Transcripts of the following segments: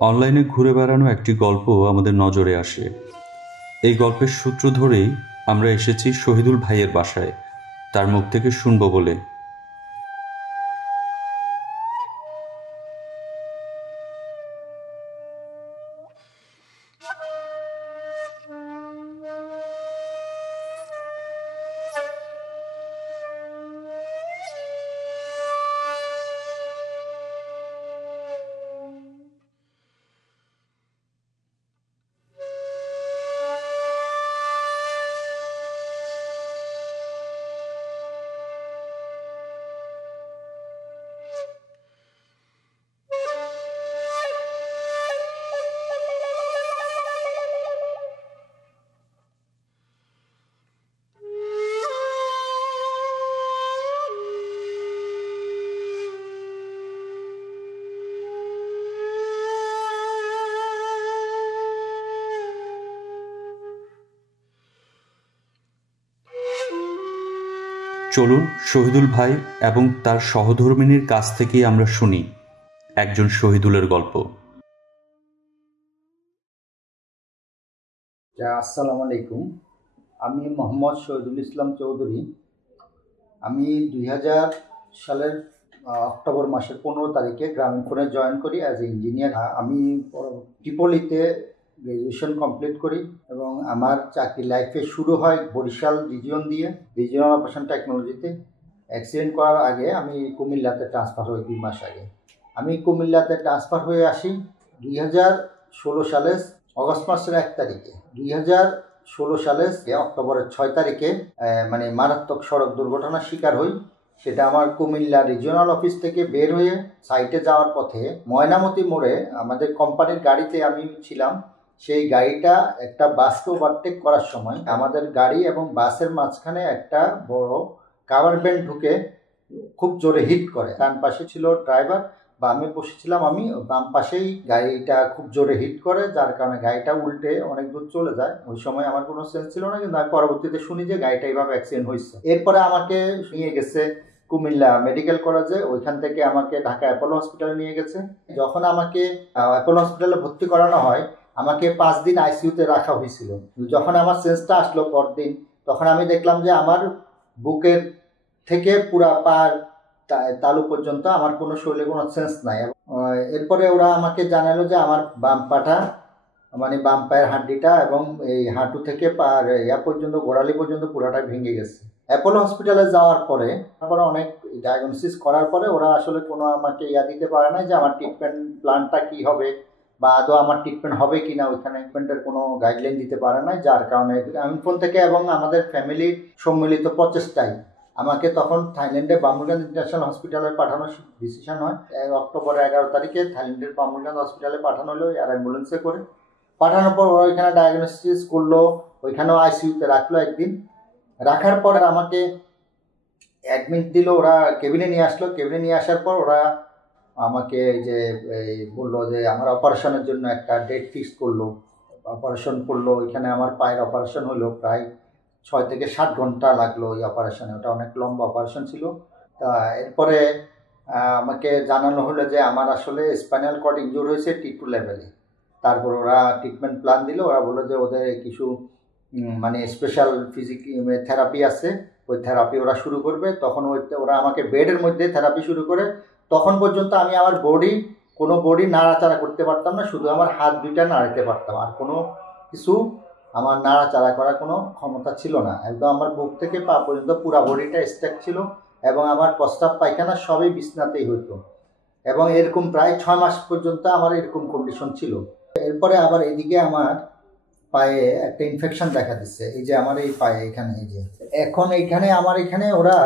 অনলাইনে ঘুরে বেড়ানো একটি গল্প আমাদের নজরে আসে। এই গল্পের সূত্র ধরেই আমরা এসেছি শহীদুল ভাইয়ের বাসায়, তার মুখ থেকে শুনবো বলে। চলুন শহীদুল ভাই এবং তার সহধর্মিণীর কাছ থেকেই আমরা শুনি একজন শহীদুলের গল্প। আসসালামু আলাইকুম, আমি মোহাম্মদ শহীদুল ইসলাম চৌধুরী। আমি 2000 সালের অক্টোবর মাসের 15 তারিখে গ্রামীণফোনে জয়েন করি অ্যাজ এ ইঞ্জিনিয়ার। আমি ট্রিপলিতে গ্র্যাজুয়েশন কমপ্লিট করি এবং আমার চাকরি লাইফে শুরু হয় বরিশাল রিজিয়ন দিয়ে, রিজিয়নাল অপারেশন টেকনোলজিতে। অ্যাক্সিডেন্ট করার আগে আমি কুমিল্লাতে ট্রান্সফার হই 2 মাস আগে। আমি কুমিল্লাতে ট্রান্সফার হয়ে আসি 2016 সালের অগস্ট মাসের 1 তারিখে। 2016 সালের অক্টোবরের 6 তারিখে মানে মারাত্মক সড়ক দুর্ঘটনার শিকার হই। সেটা আমার কুমিল্লা রিজিওনাল অফিস থেকে বের হয়ে সাইটে যাওয়ার পথে ময়নামতি মোড়ে আমাদের কোম্পানির গাড়িতে আমি ছিলাম। সেই গাড়িটা একটা বাসকে ওভারটেক করার সময় আমাদের গাড়ি এবং বাসের মাঝখানে একটা বড় কাভার ভ্যান ঢুকে খুব জোরে হিট করে। ডান পাশে ছিল ড্রাইভার, বামে বসেছিলাম আমি, বাম পাশেই গাড়িটা খুব জোরে হিট করে, যার কারণে গাড়িটা উল্টে অনেক দূর চলে যায়। ওই সময় আমার কোনো সেন্স ছিল না, কিন্তু আমি পরবর্তীতে শুনি যে গাড়িটা এইভাবে অ্যাক্সিডেন্ট হয়েছে। এরপরে আমাকে নিয়ে গেছে কুমিল্লা মেডিকেল কলেজে, ওইখান থেকে আমাকে ঢাকা অ্যাপোলো হসপিটালে নিয়ে গেছে। যখন আমাকে অ্যাপোলো হসপিটালে ভর্তি করানো হয়, আমাকে 5 দিন আইসিইউতে রাখা হয়েছিল। যখন আমার সেন্সটা আসলো পরদিন, তখন আমি দেখলাম যে আমার বুকের থেকে পুরা পার তালু পর্যন্ত আমার কোনো শরীরে কোনো সেন্স নাই। এরপরে ওরা আমাকে জানালো যে আমার বাম পাটা মানে বাম পায়ের হাড্ডিটা এবং এই হাঁটু থেকে পার পর্যন্ত গোড়ালি পর্যন্ত পুরাটাই ভেঙে গেছে। অ্যাপোলো হসপিটালে যাওয়ার পরে তারপরে অনেক ডায়াগনোসিস করার পরে ওরা আসলে কোনো আমাকে দিতে পারে না যে আমার ট্রিটমেন্ট প্ল্যানটা কি হবে বা আদৌ আমার ট্রিটমেন্ট হবে কিনা। ওইখানে ট্রিটমেন্টের কোনো গাইডলাইন দিতে পারে না, যার কারণে গ্রামীণফোন থেকে এবং আমাদের ফ্যামিলির সম্মিলিত প্রচেষ্টায় আমাকে তখন থাইল্যান্ডের বামুরগান ইন্টারন্যাশনাল হসপিটালে পাঠানোর ডিসিশন হয়। অক্টোবর 11 তারিখে থাইল্যান্ডের বামুরগান হসপিটালে পাঠানো হলো এয়ার অ্যাম্বুলেন্সে করে। পাঠানোর পর ওইখানে ডায়াগনোসিস করলো, ওইখানেও আইসিইউতে রাখলো একদিন। রাখার পর আমাকে অ্যাডমিট দিল, ওরা কেবিনে নিয়ে আসলো। কেবিনে নিয়ে আসার পর ওরা আমাকে যে বললো যে আমার অপারেশনের জন্য একটা ডেট ফিক্স করলো। অপারেশন করলো, ওইখানে আমার পায়ের অপারেশন হলো। প্রায় 6 থেকে 7 ঘন্টা লাগলো ওই অপারেশনে, ওটা অনেক লম্বা অপারেশন ছিল। তা এরপরে আমাকে জানানো হলো যে আমার আসলে স্পাইনাল কর্ড ইনজুর হয়েছে T2 লেভেলে। তারপর ওরা ট্রিটমেন্ট প্ল্যান দিল। ওরা বললো যে ওদের কিছু মানে স্পেশাল থেরাপি আছে, ওই থেরাপি ওরা শুরু করবে। তখন ওরা আমাকে বেডের মধ্যে থেরাপি শুরু করে। তখন পর্যন্ত আমি আমার কোনো বডি নাড়াচাড়া করতে পারতাম না, শুধু আমার হাত দুইটা নাড়াতে পারতাম, আর কোনো কিছু আমার নাড়াচাড়া করার কোনো ক্ষমতা ছিল না। একদম আমার বুক থেকে পা পর্যন্ত পুরা বডিটা স্ট্যাক ছিল এবং আমার প্রস্রাব পায়খানা সবই বিছনাতেই হইতো। এবং এরকম প্রায় 6 মাস পর্যন্ত আমার এরকম কন্ডিশন ছিল। এরপরে আবার এদিকে আমার পায়ে একটা ইনফেকশন দেখা দিচ্ছে, এই যে আমার এই পায়ে এখানে, এই যে এখন এইখানে আমার এখানে ওরা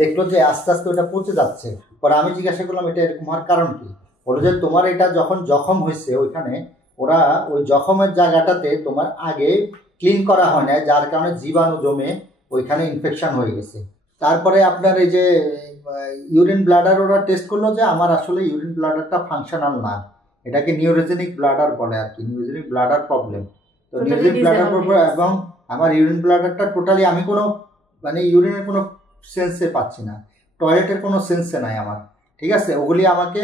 দেখলো যে আস্তে আস্তে ওটা পচে যাচ্ছে। পরে আমি জিজ্ঞাসা করলাম এটা এরকম হওয়ার কারণ কি। বলো যে তোমার এটা যখন জখম হয়েছে ওইখানে ওরা ওই জখমের জায়গাটাতে তোমার আগে ক্লিন করা হয় না, যার কারণে জীবাণু জমে ওইখানে ইনফেকশন হয়ে গেছে। তারপরে আপনার এই যে ইউরিন ব্লাডার ওরা টেস্ট করলো যে আমার আসলে ইউরিন ব্লাডারটা ফাংশনাল না, এটাকে নিউরোজেনিক ব্লাডার বলে আর কি, নিউরোজেনিক ব্লাডার প্রবলেম। তো নিউরোজেনিক ব্লাডার প্রবলেম এবং আমার ইউরিন ব্লাডারটা টোটালি আমি কোনো মানে ইউরিনের কোনো সেন্সে পাচ্ছি না, টয়লেটের কোনো সেন্সে নাই আমার। ঠিক আছে, ওগুলি আমাকে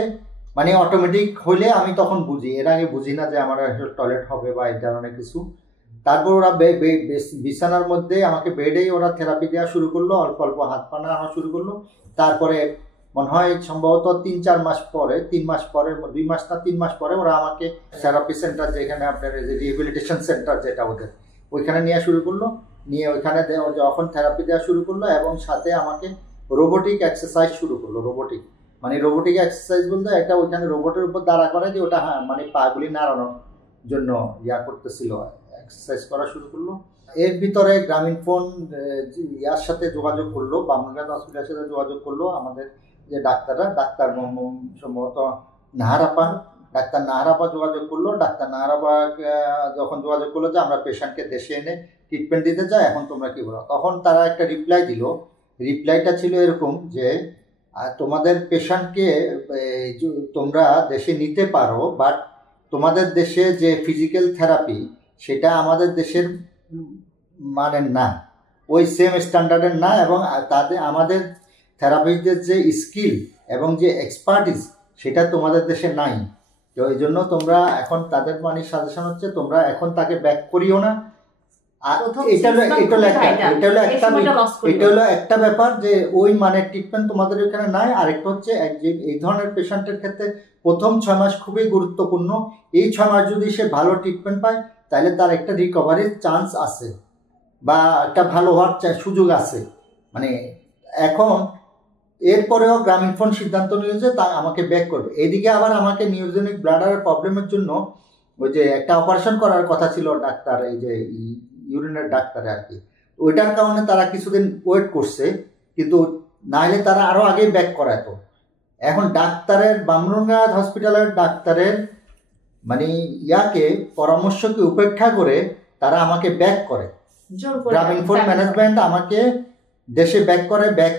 মানে অটোমেটিক হইলে আমি তখন বুঝি, এর আগে বুঝি না যে আমার টয়লেট হবে বা এই ধরনের কিছু। তারপর ওরা বিছানার মধ্যে আমাকে বেডেই ওরা থেরাপি দেওয়া শুরু করলো, অল্প অল্প হাত পা নাড়ানো শুরু করলো। তারপরে মনে হয় সম্ভবত 3-4 মাস পরে, 3 মাস পরে, 2 মাস না 3 মাস পরে ওরা আমাকে থেরাপি সেন্টার, যেখানে আপনার রিহেবিলিটেশন সেন্টার যেটা ওদের, ওইখানে নেওয়া শুরু করলো। নিয়ে ওইখানে যখন থেরাপি দেওয়া শুরু করলো এবং সাথে আমাকে রোবোটিক এক্সারসাইজ শুরু করলো। রোবোটিক মানে রোবোটিক এক্সারসাইজ বলতে এটা ওইখানে রোবটের উপর দাঁড়া করে যে ওটা মানে পাগুলি নাড়ানোর জন্য করতেছিল, এক্সারসাইজ করা শুরু করলো। এর ভিতরে গ্রামীণ ফোন ইয়ার সাথে যোগাযোগ করলো, বামুনগাঁও হসপিটালের সাথে যোগাযোগ করলো আমাদের যে ডাক্তাররা, ডাক্তার সম্ভবত নাহারাপা, ডাক্তার নাহারাপা যোগাযোগ করলো। ডাক্তার নাহারাপা যখন যোগাযোগ করলো যে আমরা পেশেন্টকে দেশে এনে ট্রিটমেন্ট দিতে চাই, এখন তোমরা কি বলো, তখন তারা একটা রিপ্লাই দিল। রিপ্লাইটা ছিল এরকম যে তোমাদের পেশেন্টকে তোমরা দেশে নিতে পারো, বাট তোমাদের দেশে যে ফিজিক্যাল থেরাপি সেটা আমাদের দেশের মানের না, ওই সেম স্ট্যান্ডার্ডের না, এবং তাদের আমাদের থেরাপিস্টদের যে স্কিল এবং যে এক্সপার্টিস সেটা তোমাদের দেশে নাই। তো এই জন্য তোমরা এখন তাদের মানে সাজেশন হচ্ছে তোমরা এখন তাকে ব্যাক করিও না। আর এটা হলো একটা ব্যাপার যে ওই মানে ট্রিটমেন্ট তোমাদের ওখানে নাই। আরেকটা হচ্ছে এই ধরনের পেশেন্টের ক্ষেত্রে প্রথম 6 মাস খুবই গুরুত্বপূর্ণ। এই 6 মাস যদি সে ভালো ট্রিটমেন্ট পায় তাহলে তার একটা রিকভারির চান্স আছে বা একটা ভালো হওয়ার সুযোগ আছে। মানে এখন এরপরেও গ্রামীণ ফোন সিদ্ধান্ত নিয়েছে তা আমাকে ব্যাক করবে। এদিকে আবার আমাকে নিউরোজেনিক ব্লাডারের প্রবলেমের জন্য ওই যে একটা অপারেশন করার কথা ছিল ডাক্তার, এই যে ইউরিনের ডাক্তারে আর কি, ওইটার কারণে তারা কিছুদিন ওয়েট করছে, কিন্তু না হলে তারা আরও আগে ব্যাক করাতো। এখন ডাক্তারের বামুনগাঁও হসপিটালের ডাক্তারের মানে পরামর্শকে উপেক্ষা করে তারা আমাকে ব্যাক করে। গ্রামীণ ফোন ম্যানেজমেন্ট আমাকে দেশে ব্যাক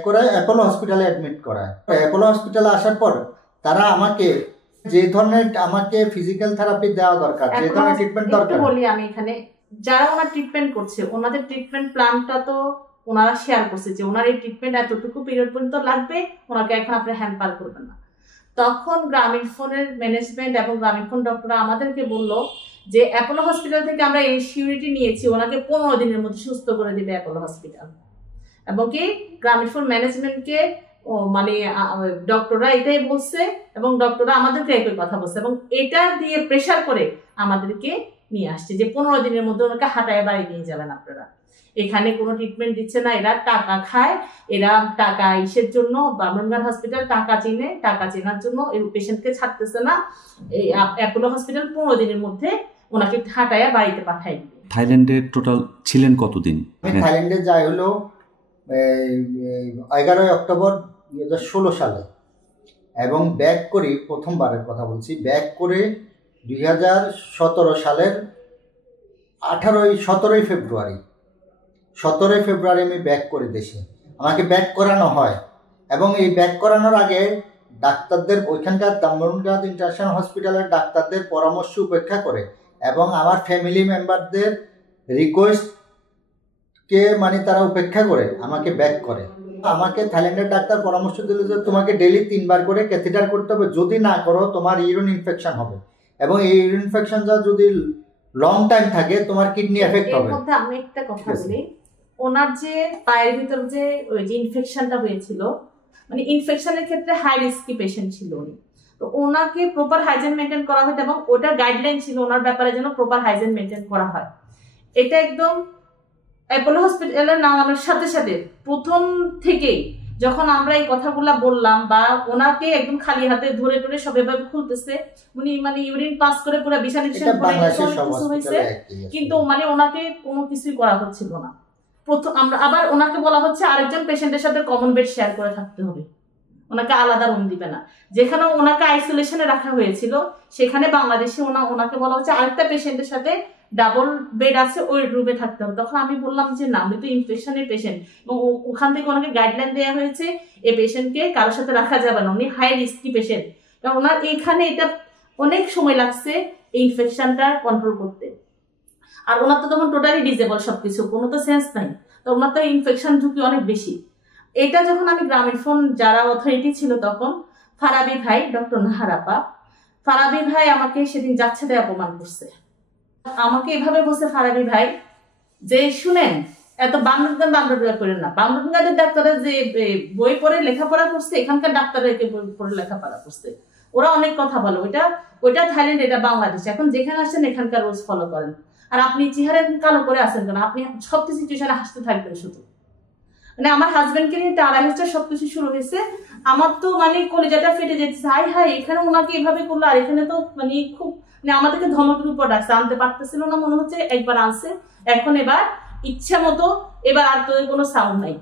করে অ্যাপোলো হসপিটালে অ্যাডমিট করায়। অ্যাপোলো হসপিটালে আসার পর তারা আমাকে যে ধরনের আমাকে ফিজিক্যাল থেরাপি দেওয়া দরকার, যে ধরনের ট্রিটমেন্ট দরকার, বলি আমি এখানে যারা ওনার ট্রিটমেন্ট করছে ওনাদের ট্রিটমেন্ট প্ল্যানটা তো ওনারা শেয়ার করছে যে ওনার এই ট্রিটমেন্ট এতটুকু পিরিয়ড পর্যন্ত লাগবে, ওনাকে এখন আপনি হ্যাম্পার করবেন না। তখন গ্রামীণ ফোনের ম্যানেজমেন্ট এবং গ্রামীণ ফোন ডক্টররা আমাদেরকে বলল যে অ্যাপোলো হসপিটাল থেকে আমরা ইনসিউরিটি নিয়েছি, ওনাকে 15 দিনের মধ্যে সুস্থ করে দেবে অ্যাপোলো হসপিটাল। এবং কি গ্রামীণ ফোন ম্যানেজমেন্টকে মানে ডক্টররা এটাই বলছে এবং ডক্টররা আমাদেরকে একই কথা বলছে এবং এটা দিয়ে প্রেশার করে আমাদেরকে নিয়ে আসছে যে 15 দিনের মধ্যে ওনাকে হাঁটায় বাড়ি নিয়ে যাবেন আপনারা। এখানে কোনো ট্রিটমেন্ট দিচ্ছে না, এরা টাকা খায়, এরা টাকা ইসের জন্য বামুনগাঁও হসপিটাল টাকা চেনার জন্য এই পেশেন্টকে ছাড়তেছে না। এই অ্যাপোলো হসপিটাল 15 দিনের মধ্যে ওনাকে হাঁটায় বাড়িতে পাঠাই দিবে। থাইল্যান্ডে টোটাল ছিলেন কতদিন? আমি থাইল্যান্ডে যাই হলো 11 অক্টোবর 2016 সালে, এবং ব্যাক করি, প্রথমবারের কথা বলছি, ব্যাক করে 2017 সালের 17ই ফেব্রুয়ারি আমি ব্যাক করে দেশে। আমাকে ব্যাক করানো হয় এবং এই ব্যাক করানোর আগে ডাক্তারদের ওইখানকার বামুনগাঁও ইন্টারন্যাশনাল হসপিটালের ডাক্তারদের পরামর্শ উপেক্ষা করে এবং আমার ফ্যামিলি মেম্বারদের রিকোয়েস্টকে মানে তারা উপেক্ষা করে আমাকে ব্যাক করে। আমাকে থাইল্যান্ডের ডাক্তার পরামর্শ দিল যে তোমাকে ডেইলি 3 বার করে ক্যাথেটার করতে হবে, যদি না করো তোমার ইউরিন ইনফেকশন হবে এবং এই ইউরিন ইনফেকশনটা যদি লং টাইম থাকে তোমার কিডনি এফেক্ট হবে। এর মধ্যে আমি একটা কথা বলি, ওনার যে পায়ের ভিতর যে ওই যে ইনফেকশনটা হয়েছিল, মানে ইনফেকশনের ক্ষেত্রে হাই রিস্কি পেশেন্ট ছিল উনি, তো ওনাকে প্রপার হাইজিন মেনটেন করা হতো এবং ওটার গাইডলাইন ছিল ওনার ব্যাপারে যেন প্রপার হাইজিন মেনটেন করা হয়। এটা একদম অ্যাপোলো হসপিটালে নামানোর সাথে সাথে প্রথম থেকেই যখন আমরা এই কথাগুলো বললাম বা ওনাকে একদম খালি হাতে ধরে টরে সব এভাবে খুলতেছে, উনি মানে ইউরিন পাস করে পুরো বিশাল হয়েছে, কিন্তু মানে ওনাকে কোনো কিছুই করা হচ্ছিল না। প্রথম আমরা আবার ওনাকে বলা হচ্ছে আরেকজন পেশেন্টের সাথে কমন বেড শেয়ার করে থাকতে হবে, ওনাকে আলাদা রুম দিবে না। যেখানে ওনাকে আইসোলেশনে রাখা হয়েছিল সেখানে বাংলাদেশে ওনাকে বলা হচ্ছে আরেকটা পেশেন্টের সাথে ডাবল বেড আছে, ওই রুমে থাকতে হবে। তখন আমি বললাম যে না, আমি তো ইনফেকশনের পেশেন্ট, এবং ওখান থেকে ওনাকে গাইডলাইন দেওয়া হয়েছে এই পেশেন্টকে কারোর সাথে রাখা যাবে না, উনি হাই রিস্কি পেশেন্ট। কারণ ওনার এইখানে এটা অনেক সময় লাগছে এই ইনফেকশনটা কন্ট্রোল করতে, আর ওনার তো তখন টোটালি ডিজেবল সবকিছু, কোনো তো সেন্স নাই, তো ওনার তো ইনফেকশন ঝুঁকি অনেক বেশি। এটা যখন আমি গ্রামীণ ফোন যারা অথরিটি ছিল তখন ফারাবি ভাই, ডক্টর নাহারাপা, ফারাবি ভাই আমাকে সেদিন যাচ্ছে তাই অপমান করছে। আমাকে এভাবে বলছে ফারাবি ভাই যে শুনেন, এত বান্দরগান করেন না। বান্দরগানের ডাক্তাররা যে বই পড়ে লেখাপড়া করছে, এখানকার ডাক্তাররা বই পড়ে লেখাপড়া করছে, ওরা অনেক কথা বলে। ওইটা থাইল্যান্ড, এটা বাংলাদেশ। এখন যেখানে আসেন এখানকার রোজ ফলো করেন। আর আপনি চেহারা কালো করে আসেন কেন? আপনি সব সিচুয়েশনে হাসতে থাকবেন শুধু। মানে আমার হাজবেন্ডকে নিয়ে টাড়া হেঁচড়া সবকিছু শুরু হয়েছে। আমার তো মানে কলিজাটা ফেটে যেতেছে, হাই হাই এখানে ওনাকে এভাবে করলো, আর এখানে তো মানে খুব মানে আমাদেরকে ধমকের উপর ডাকছে, আনতে পারতেছিল না মনে হচ্ছে। একবার আনছে, এখন এবার ইচ্ছা মতো, এবার আর তোদের কোনো সাউন্ড নাই,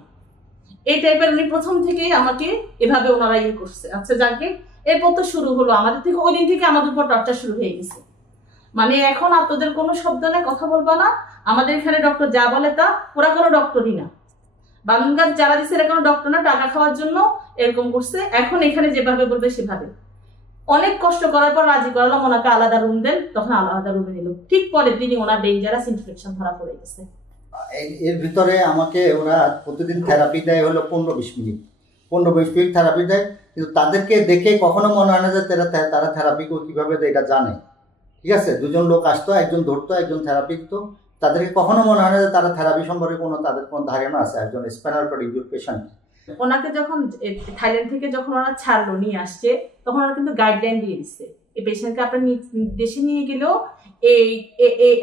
এই টাইপের উনি প্রথম থেকেই আমাকে এভাবে ওনারা ইয়ে করছে। আচ্ছা যাকে, এরপর তো শুরু হলো আমাদের থেকে, ওই দিন থেকে আমাদের উপর টর্চার শুরু হয়ে গেছে। মানে এখন আর তোদের কোনো শব্দ নেই, কথা বলবা না, আমাদের এখানে ডক্টর যা বলে তা। ওরা কোনো ডক্টরই না, বাংলার যারা দিচ্ছে এরা কোনো ডক্টর না, টাকা খাওয়ার জন্য এরকম করছে। এখন এখানে যেভাবে বলবে সেভাবে। অনেক কষ্ট করার পর রাজি করালাম, ওনাকে আলাদা রুম দেন, তখন আলাদা রুমে নিল। ঠিক পরের দিনই ওনার ডেঞ্জারাস ইনফেকশন ধরা পড়ে গেছে। এর ভিতরে আমাকে ওরা প্রতিদিন থেরাপি দেয় হলো 15-20 মিনিট, 15-20 মিনিট থেরাপি দেয়। কিন্তু তাদেরকে দেখে কখনো মনে হয় না যে তারা থেরাপি কিভাবে দেয় এটা জানে। ঠিক আছে, দুজন লোক আসতো, একজন ধরতো, একজন থেরাপি দিত। তাদেরকে কখনো মনে হয় না যে তারা থেরাপি সম্পর্কে তাদের কোনো ধারণা আছে একজন স্পাইনাল কর্ড ইনজুরি পেশেন্ট। ওনাকে যখন থাইল্যান্ড থেকে যখন ওরা ছাড়লো, নিয়ে আসছে, তখন ওরা কিন্তু গাইডলাইন দিয়ে দিচ্ছে, এই পেশেন্টকে আপনার দেশে নিয়ে গেলেও এই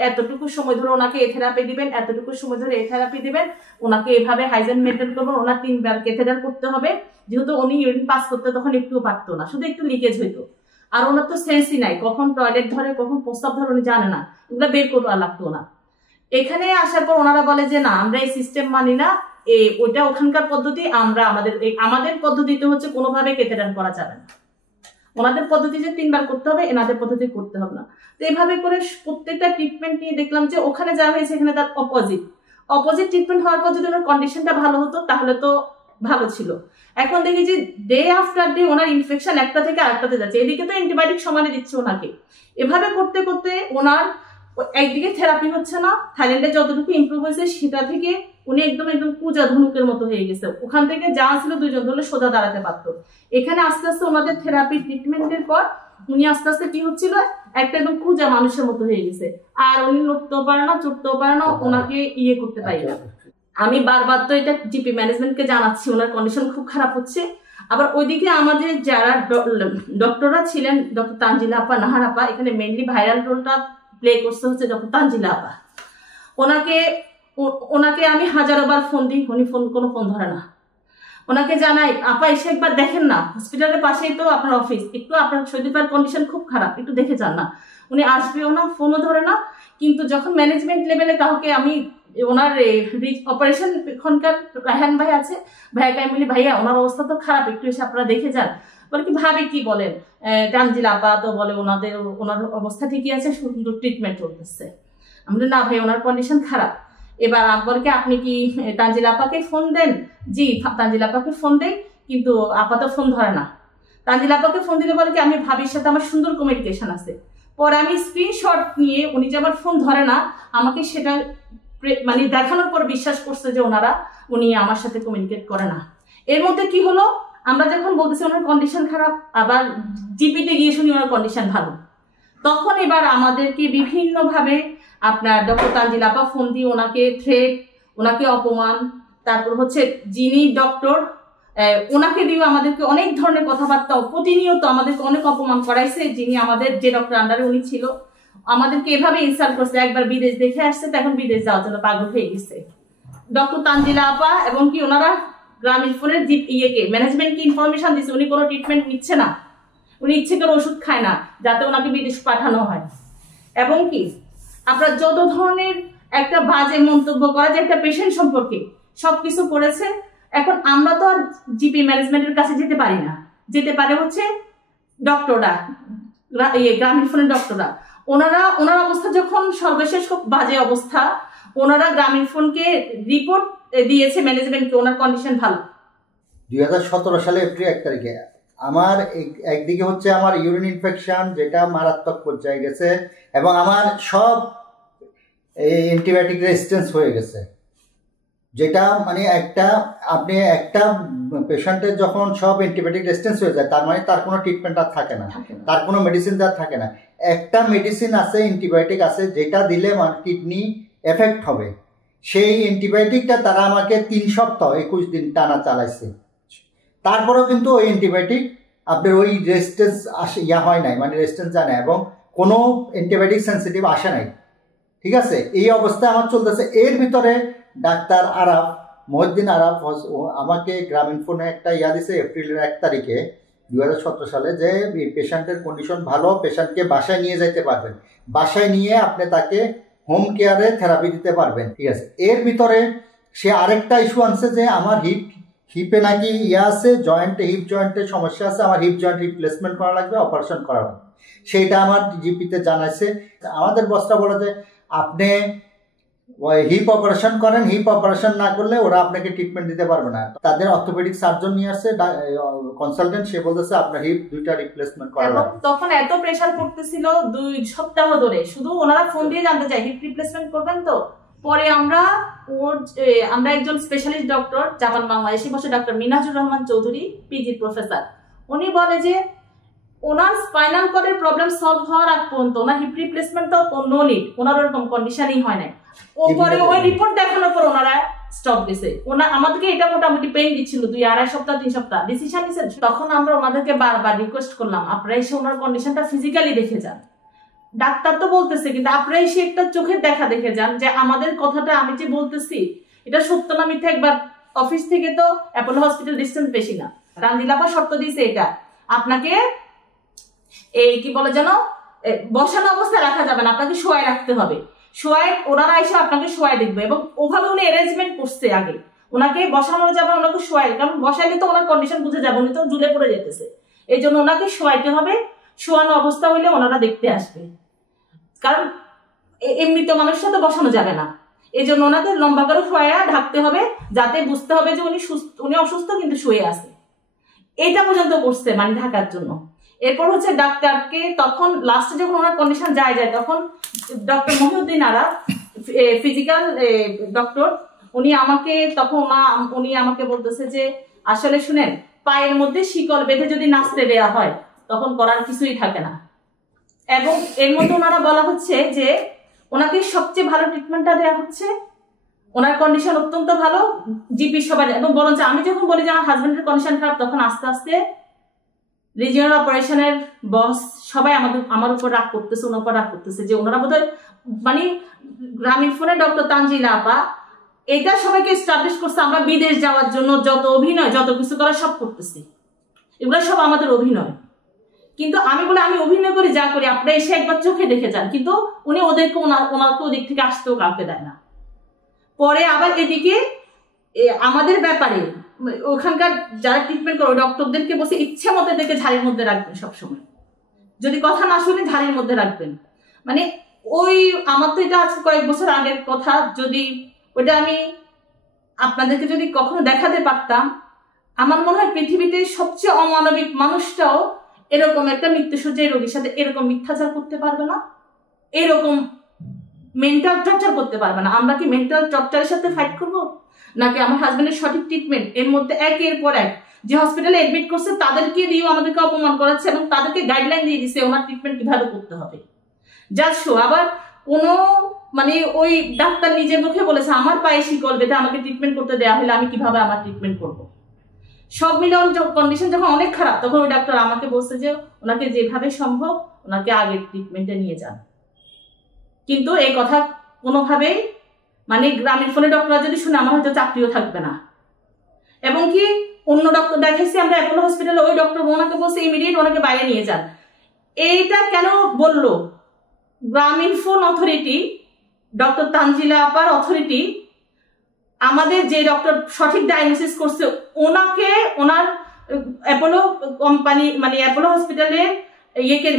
এতটুকু সময় ধরে ওনাকে এ থেরাপি দিবেন, এতটুকু সময় ধরে এ থেরাপি দিবেন, ওনাকে এভাবে হাইজেন মেনটেন করবেন, ওনার 3 বার ক্যাথেটার করতে হবে। যেহেতু উনি ইউরিন পাস করতে তখন একটুও পারতো না, শুধু একটু লিকেজ হইতো। আর ওনার তো সেন্সই নাই, কখন টয়লেট ধরে কখন প্রস্তাব ধরে উনি জানে না, এগুলো বের করতে লাগতো না। এখানে আসার পর ওনারা বলে যে না, আমরা এই সিস্টেম মানি না, ওইটা ওখানকার পদ্ধতি, আমরা আমাদের পদ্ধতিতে হচ্ছে কোনোভাবে ক্যাথেটার করা যাবে না। ওনাদের পদ্ধতি যে 3 বার করতে হবে, এনাদের পদ্ধতি করতে হবে না। তো এইভাবে করে প্রত্যেকটা ট্রিটমেন্ট নিয়ে দেখলাম যে ওখানে যা হয়েছে এখানে তার অপোজিট ট্রিটমেন্ট হওয়ার পর যদি ওনার কন্ডিশনটা ভালো হতো তাহলে তো ভালো ছিল। এখন দেখি যে ডে আফটার ডে ওনার ইনফেকশন একটা থেকে আরেকটাতে যাচ্ছে। এদিকে তো অ্যান্টিবায়োটিক সমানে দিচ্ছে ওনাকে। এভাবে করতে করতে ওনার একদিকে থেরাপি হচ্ছে না, থাইল্যান্ডে যতটুকু ইমপ্রুভ হয়েছে সেটা থেকে উনি একদম কুজা ধনুকের মতো হয়ে গেছে। ওখান থেকে যা ছিল 2 জন ধরলে সোজা দাঁড়াতে পারতো। এখানে আস্তে আস্তে ওনাদের থেরাপি ট্রিটমেন্টের পর উনি আস্তে আস্তে কি হচ্ছিল, একটা একদম কুজা মানুষের মতো হয়ে গেছে। আর উনি নড়তেও পারে না, চড়তেও পারে না, ওনাকে ইয়ে করতে পারি না। আমি বারবার তো এটা জিপি ম্যানেজমেন্টকে জানাচ্ছি, ওনার কন্ডিশন খুব খারাপ হচ্ছে। আবার ওইদিকে আমাদের যারা ডক্টররা ছিলেন, ডক্টর তানজিলা আপা, নাহার আপা, এখানে মেনলি ভাইরাল রোলটা প্লে করতে হচ্ছে ডক্টর তানজিলা আপা। ওনাকে আমি হাজারো বার ফোন দিই, উনি কোনো ফোন ধরে না। ওনাকে জানাই, আপা এসে একবার দেখেন না, হসপিটালের পাশেই তো আপনার অফিস, একটু আপনার শহীদুল ভাইয়ের কন্ডিশন খুব খারাপ, একটু দেখে যান না। উনি আসবেও না, ফোনও ধরে না। কিন্তু যখন ম্যানেজমেন্ট লেভেলে কাউকে আমি ওনার অপারেশন এখনকার রায়হান ভাই আছে, ভাইয়াকে আমি বলি ভাইয়া ওনার অবস্থা তো খারাপ, একটু এসে আপনারা দেখে যান। বলে কি ভাবে কি বলেন, তানজিলা আপা তো বলে ওনার অবস্থা ঠিকই আছে, সুন্দর ট্রিটমেন্ট চলতেছে। আমি বলি না ভাই, ওনার কন্ডিশন খারাপ। এবার আকবরকে আপনি কি তানজিলা আপাকে ফোন দেন? জি, তানজিলা আপাকে ফোন দেই, কিন্তু আপা তো ফোন ধরে না। তানজিলা আপাকে ফোন দিলে বলে কি আমি ভাবির সাথে আমার সুন্দর কমিউনিকেশন আছে। পরে আমি স্ক্রিনশট নিয়ে, উনি যে আমার ফোন ধরে না, আমাকে সেটা মানে দেখানোর পর বিশ্বাস করছে যে উনি আমার সাথে কমিউনিকেট করে না। এর মধ্যে কি হলো, আমরা যখন বলতেছি ওনার কন্ডিশন খারাপ, আবার জিপিতে গিয়ে শুনি ওনার কন্ডিশন ভালো, তখন এবার আমাদেরকে বিভিন্নভাবে আপনার ডক্টর তানজিলা আপা ফোন দিয়ে ওনাকে থ্রেট, ওনাকে অপমান, তারপর হচ্ছে যিনি ডক্টর ওনাকে দিয়েও আমাদেরকে অনেক ধরনের কথাবার্তা, প্রতিনিয়ত আমাদেরকে অনেক অপমান করাইছে। যিনি আমাদের যে ডক্টর আন্ডারে উনি ছিল, আমাদেরকে এভাবে ইনসাল্ট করছে। একবার বিদেশ দেখে আসছে, এখন বিদেশ যাওয়ার জন্য পাগল হয়ে গেছে ডক্টর তানজিলা আপা। এবং কি ওনারা গ্রামীণ ফোনের ম্যানেজমেন্টকে ইনফরমেশন দিচ্ছে উনি কোনো ট্রিটমেন্ট নিচ্ছে না, উনি ইচ্ছে করে ওষুধ খায় না যাতে ওনাকে বিদেশ পাঠানো হয়। এবং কি আপনার যত ধরনের একটা বাজে মন্তব্য করা যায় একটা পেশেন্ট সম্পর্কে, সবকিছু করেছে। এখন আমরা তো আর জিপি ম্যানেজমেন্টের কাছে যেতে পারি না, যেতে পারে হচ্ছে ডক্টররা, গ্রামীণ ফোনের ডক্টররা। ওনার অবস্থা যখন সর্বশেষ খুব বাজে অবস্থা, ওনারা গ্রামীণ ফোনকে রিপোর্ট দিয়েছে ম্যানেজমেন্টকে, ওনার কন্ডিশন ভালো। 2017 সালে এপ্রিল 1 তারিখে আমার একদিকে হচ্ছে আমার ইউরিন ইনফেকশন, যেটা মারাত্মক পর্যায়ে গেছে, এবং আমার সব অ্যান্টিবায়োটিক রেজিস্ট্যান্স হয়ে গেছে। যেটা মানে আপনি একটা পেশেন্টের যখন সব অ্যান্টিবায়োটিক রেজিস্ট্যান্স হয়ে যায় তার মানে তার কোনো ট্রিটমেন্ট আর থাকে না, তার কোনো মেডিসিন আর থাকে না। একটা মেডিসিন আছে, অ্যান্টিবায়োটিক আছে, যেটা দিলে কিডনি এফেক্ট হবে। সেই অ্যান্টিবায়োটিকটা তারা আমাকে 3 সপ্তাহ 21 দিন টানা চালাইছে। তারপরেও কিন্তু ওই অ্যান্টিবায়োটিক আপনার ওই রেজিস্ট্যান্স হয় নাই, মানে রেজিস্ট্যান্স যায় না, এবং কোনো অ্যান্টিবায়োটিক সেন্সিটিভ আসে নাই। ঠিক আছে, এই অবস্থা আমার চলতেছে। এর ভিতরে ডাক্তার আরাফ, মহিউদ্দিন আরাফ আমাকে গ্রামীণ ফোনে একটা দিছে এপ্রিলের 1 তারিখে 2017 সালে, যে পেশেন্টের কন্ডিশন ভালো, পেশেন্টকে বাসায় নিয়ে যাইতে পারবেন, বাসায় নিয়ে আপনি তাকে হোম কেয়ারে থেরাপি দিতে পারবেন। ঠিক আছে, এর ভিতরে সে আরেকটা ইস্যু আনছে যে আমার হিপে নাকি আছে, হিপ জয়েন্টের সমস্যা আছে, আমার হিপ জয়েন্ট রিপ্লেসমেন্ট করা লাগবে, অপারেশন করা লাগবে। সেইটা আমার জিপিতে জানাইছে। আমাদের বসটা বলে যে আপনি ওই হিপ অপারেশন করেন, হিপ অপারেশন না করলে ওরা আপনাকে ট্রিটমেন্ট দিতে পারবে না। তাদের অর্থোপেডিক সার্জন নিয়ে আসছে কনসালটেন্ট, সে বলতেছে আপনার হিপ 2টা রিপ্লেসমেন্ট করা লাগবে। তখন এত প্রেসার পড়তেছিল 2 সপ্তাহ ধরে, শুধু ওনারা ফোন দিয়ে জানতে চাই হিপ রিপ্লেসমেন্ট করবেন তো। পরে আমরা একজন স্পেশালিস্ট ডক্টর জাপান বাংলাদেশি বসে, doctor Minajur Rahman Chowdhury, PG professor, উনি বলে যে ওনার স্পাইনাল কর্ডের প্রবলেম সলভ হওয়ার আগ পর্যন্ত ওনার হিপ রিপ্লেসমেন্ট তো নো নিড, ওনার ওরকম কন্ডিশনই হয় নাই। ওপরে ওই রিপোর্ট দেখানোর পর ওনারা স্টপ দিছে। আমাদেরকে এটা মোটামুটি পেইন দিচ্ছিল 2-2.5 সপ্তাহ 3 সপ্তাহ, ডিসিশন নিছেন। তখন আমরা ওনাদেরকে বারবার রিকোয়েস্ট করলাম আপনারা এসে ওনার কন্ডিশনটা ফিজিক্যালি দেখে যান। ডাক্তার তো বলতেছে, কিন্তু আপনারা এসে একটা চোখের দেখা দেখে যান যে আমাদের কথাটা আমি যে বলতেছি এটা সত্য না মিথ্যা। একবার অফিস থেকে তো অ্যাপোলো হসপিটাল ডিস্টেন্স বেশি না, রানজিলাপা শর্ত দিয়েছে এটা আপনাকে এই কি বলে যেন বসানো অবস্থায় রাখা যাবে না, আপনাকে শোয়ায় রাখতে হবে। শোয়ায় ওনারা এসে আপনাকে শোয়ায় দেখবে, এবং ওভাবে উনি অ্যারেঞ্জমেন্ট করছে। আগে ওনাকে বসানো যাবে, ওনাকে শোয়ায়, কারণ বসাইলে তো ওনার কন্ডিশন বুঝে যাবে, উনি তো ঝুলে পড়ে যেতেছে। এই জন্য ওনাকে শোয়াইতে হবে, শোয়ানো অবস্থা হইলে ওনারা দেখতে আসবে, কারণ এমনিতে মানুষের সাথে বসানো যাবে না। এই জন্য ওনাকে লম্বা করে শোয়া ঢাকতে হবে, যাতে বুঝতে হবে যে উনি অসুস্থ কিন্তু শুয়ে আছে। এইটা পর্যন্ত করছে, মানে ঢাকার জন্য। এরপর হচ্ছে ডাক্তারকে তখন লাস্টে যখন ওনার কন্ডিশন যায় তখন doctor Mohiuddin Araf, physical doctor, উনি আমাকে বলতেছে যে আসলে শুনেন, পায়ের মধ্যে শিকল বেঁধে যদি নাচতে দেওয়া হয় তখন করার কিছুই থাকে না। এবং এর মধ্যে ওনারা বলা হচ্ছে যে ওনাকে সবচেয়ে ভালো ট্রিটমেন্টটা দেওয়া হচ্ছে, ওনার কন্ডিশন অত্যন্ত ভালো, জিপি সবাই। এবং বরঞ্চ আমি যখন বলি যে আমার হাজবেন্ডের কন্ডিশন খারাপ, তখন আস্তে আস্তে রিজিওনাল অপারেশনের বস সবাই আমার উপর রাগ করতেছে, ওনার উপর রাগ করতেছে যে ওনারা বোধহয় মানে গ্রামীণ ফোনে ডক্টর তানজিলা আপা এটা সবাইকে এস্টাবলিশ করছে আমরা বিদেশ যাওয়ার জন্য যত অভিনয় যত কিছু করা সব করতেছি, এগুলো সব আমাদের অভিনয়। কিন্তু আমি অভিনয় করি যা করি, আপনারা এসে একবার চোখে দেখে যান। কিন্তু উনি ওনাকে ওদিক থেকে আসতেও কাউকে দেয় না। পরে আবার এদিকে আমাদের ব্যাপারে ওখানকার যারা ট্রিটমেন্ট করে ডক্টরদেরকে বসে ইচ্ছে মতো এদেরকে ঝাড়ির মধ্যে রাখবেন, সবসময় যদি কথা না শুনে ঝাড়ির মধ্যে রাখবেন। মানে আমার তো এটা আজকে কয়েক বছর আগের কথা, যদি ওটা আমি আপনাদেরকে যদি কখনো দেখাতে পারতাম, আমার মনে হয় পৃথিবীতে সবচেয়ে অমানবিক মানুষটাও এরকম একটা মৃত্যুশয্যায় রোগীর সাথে এরকম মিথ্যাচার করতে পারবে না, এরকম মেন্টাল টর্চার করতে পারবে না। আমরা কি মেন্টাল টর্চারের সাথে ফাইট করব, নাকি আমার হাজবেন্ডের সঠিক ট্রিটমেন্ট? এর মধ্যে একের পর এক যে হসপিটালে এডমিট করছে তাদেরকে দিয়েও আমাদেরকে অপমান করাচ্ছে, এবং তাদেরকে গাইডলাইন দিয়ে দিচ্ছে ওনার ট্রিটমেন্ট কিভাবে করতে হবে। জাস্ট আবার মানে ওই ডাক্তার নিজের মুখে বলেছে আমার পায়ে শিকল বেঁধে আমাকে ট্রিটমেন্ট করতে দেওয়া হলে আমি কিভাবে আমার ট্রিটমেন্ট করব। সব মিলে কন্ডিশন যখন অনেক খারাপ, তখন ওই ডাক্তার আমাকে বলছে যে ওনাকে যেভাবে সম্ভব ওনাকে আগের ট্রিটমেন্টে নিয়ে যান। কিন্তু এই কথা কোনোভাবেই মানে গ্রামীণ ফোনে ডক্টররা যদি শুনে আমার হয়তো চাকরিও থাকবে না। এবং কি অন্য ডক্টর দেখাইছি আমরা অ্যাপোলো হসপিটালে, ওই ডক্টর ওনাকে বলছে ইমিডিয়েট ওনাকে বাইরে নিয়ে যান। এইটা কেন বললো? গ্রামীণ ফোন অথরিটি, ডক্টর তানজিলা আপার অথরিটি, আমাদের যে ডক্টর সঠিক ডায়াগনোসিস করছে ওনাকে ওনার অ্যাপোলো কোম্পানি মানে অ্যাপোলো হসপিটালের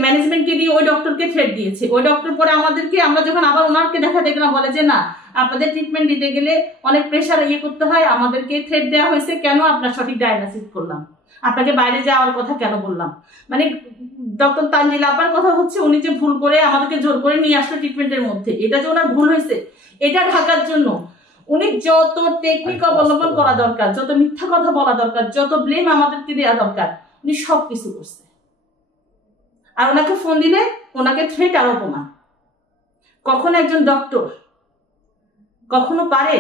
ম্যানেজমেন্টকে দিয়ে ওই ডক্টরকে থ্রেট দিয়েছে। ওই ডক্টর পরে আমাদেরকে, আমরা যখন আবার ওনাকে দেখা দেখলাম, বলে যে না আপনাদের ট্রিটমেন্ট দিতে গেলে অনেক প্রেশার করতে হয়, আমাদেরকে থ্রেট দেওয়া হয়েছে, কেন আপনার সঠিক ডায়াগনোসিস করলাম, আপনাকে বাইরে যাওয়ার কথা কেন বললাম। মানে ডক্টর তানজিলা আপার কথা হচ্ছে উনি যে ভুল করে আমাদেরকে জোর করে নিয়ে আসলো ট্রিটমেন্টের মধ্যে, এটা যে ওনার ভুল হয়েছে এটা ঢাকার জন্য উনি যত টেকনিক অবলম্বন করা দরকার, যত মিথ্যা কথা বলা দরকার, যত ব্লেম আমাদেরকে দেওয়া দরকার, উনি সবকিছু করছে। আর ওনাকে ফোন দিলে ওনাকে থ্রেট আর অপমান। কখনো একজন ডক্টর কখনো পারে?